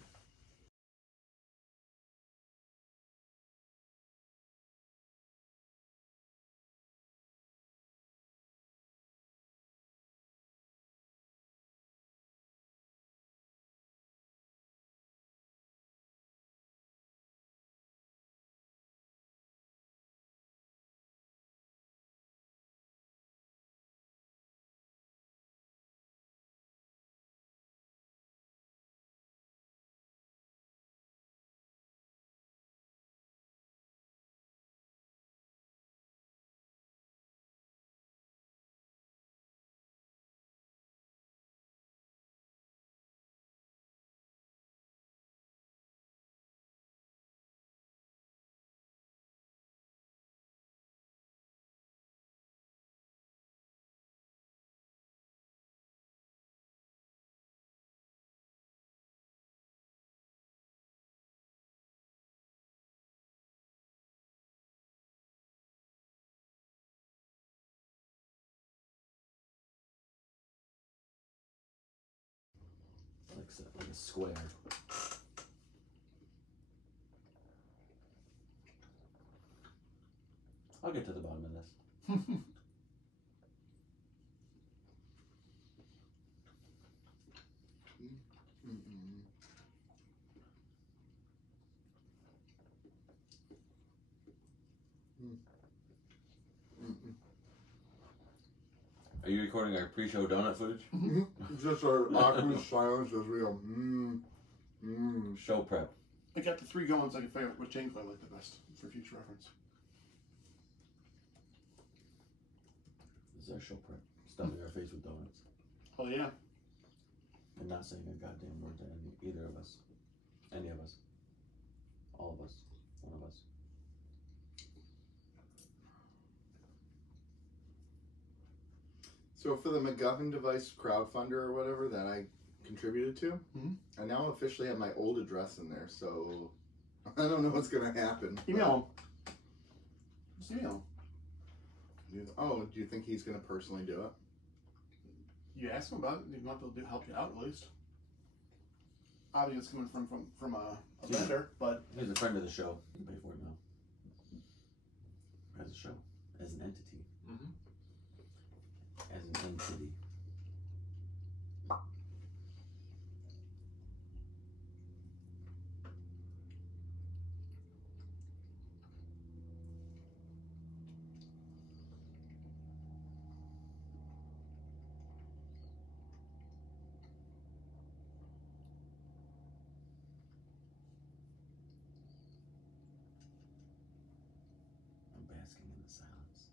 box, like a square. I'll get to the bottom of this. Are you recording our pre-show donut footage? Just our awkward silence as we go, Show prep. I got the 3 going so I can figure out which angle I like the best for future reference. This is our show prep. Stuffing our face with donuts. Oh, yeah. And not saying a goddamn word to either of us. Any of us. All of us. One of us. So for the MacGuffin device crowdfunder or whatever that I contributed to, I now officially have my old address in there, so I don't know what's going to happen. Email him. Just email him. Oh, do you think he's going to personally do it? You ask him about it, he might be able to help you out at least. Obviously it's coming from a vendor, but... He's a friend of the show. You can pay for it now. As a show. As an entity. As an entity. I'm basking in the silence.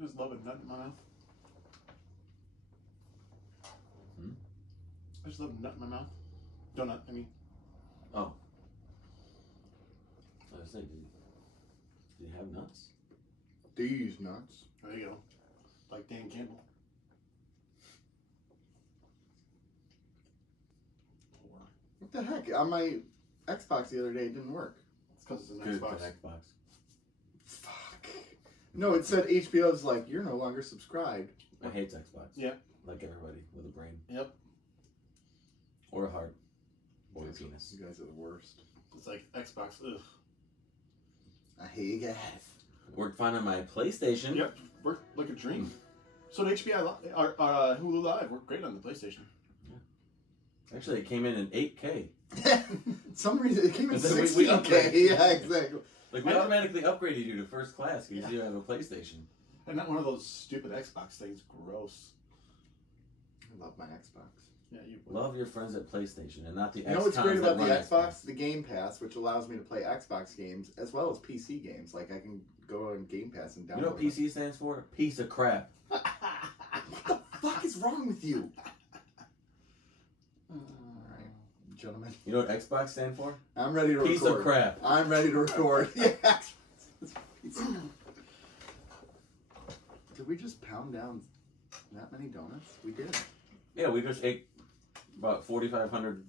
Just love a nut in my mouth. I just love a nut in my mouth. Donut, I mean. Oh. I was thinking, do you have nuts? These nuts. There you go. Like Dan Campbell. Poor. What the heck? On my Xbox the other day, it didn't work. It's because it's an Good, Xbox. an Xbox. Fuck. No, it said HBO's like, you're no longer subscribed. I hate Xbox. Yeah. Like everybody with a brain. Yep. Or a heart. Or a penis. You guys are the worst. It's like Xbox. Ugh. I hate you guys. Worked fine on my PlayStation. Yep. Worked like a dream. So did HBO Hulu Live worked great on the PlayStation. Actually, it came in 8K. Some reason it came in Because we 16K. upgraded. Yeah, exactly. Like, we automatically upgraded you to first class because you have a PlayStation. And not one of those stupid Xbox things. Gross. I love my Xbox. Yeah, you would. Love your friends at PlayStation and not the Xbox. You know what's great about the Xbox? The Game Pass, which allows me to play Xbox games as well as PC games. Like, I can go on Game Pass and download You know what PC stands for? Piece of crap. What the fuck is wrong with you? Alright, gentlemen. You know what Xbox stand for? I'm ready to Piece record. of crap. I'm ready to record. Yeah. Did we just pound down that many donuts? We did. Yeah, we just ate about 4,500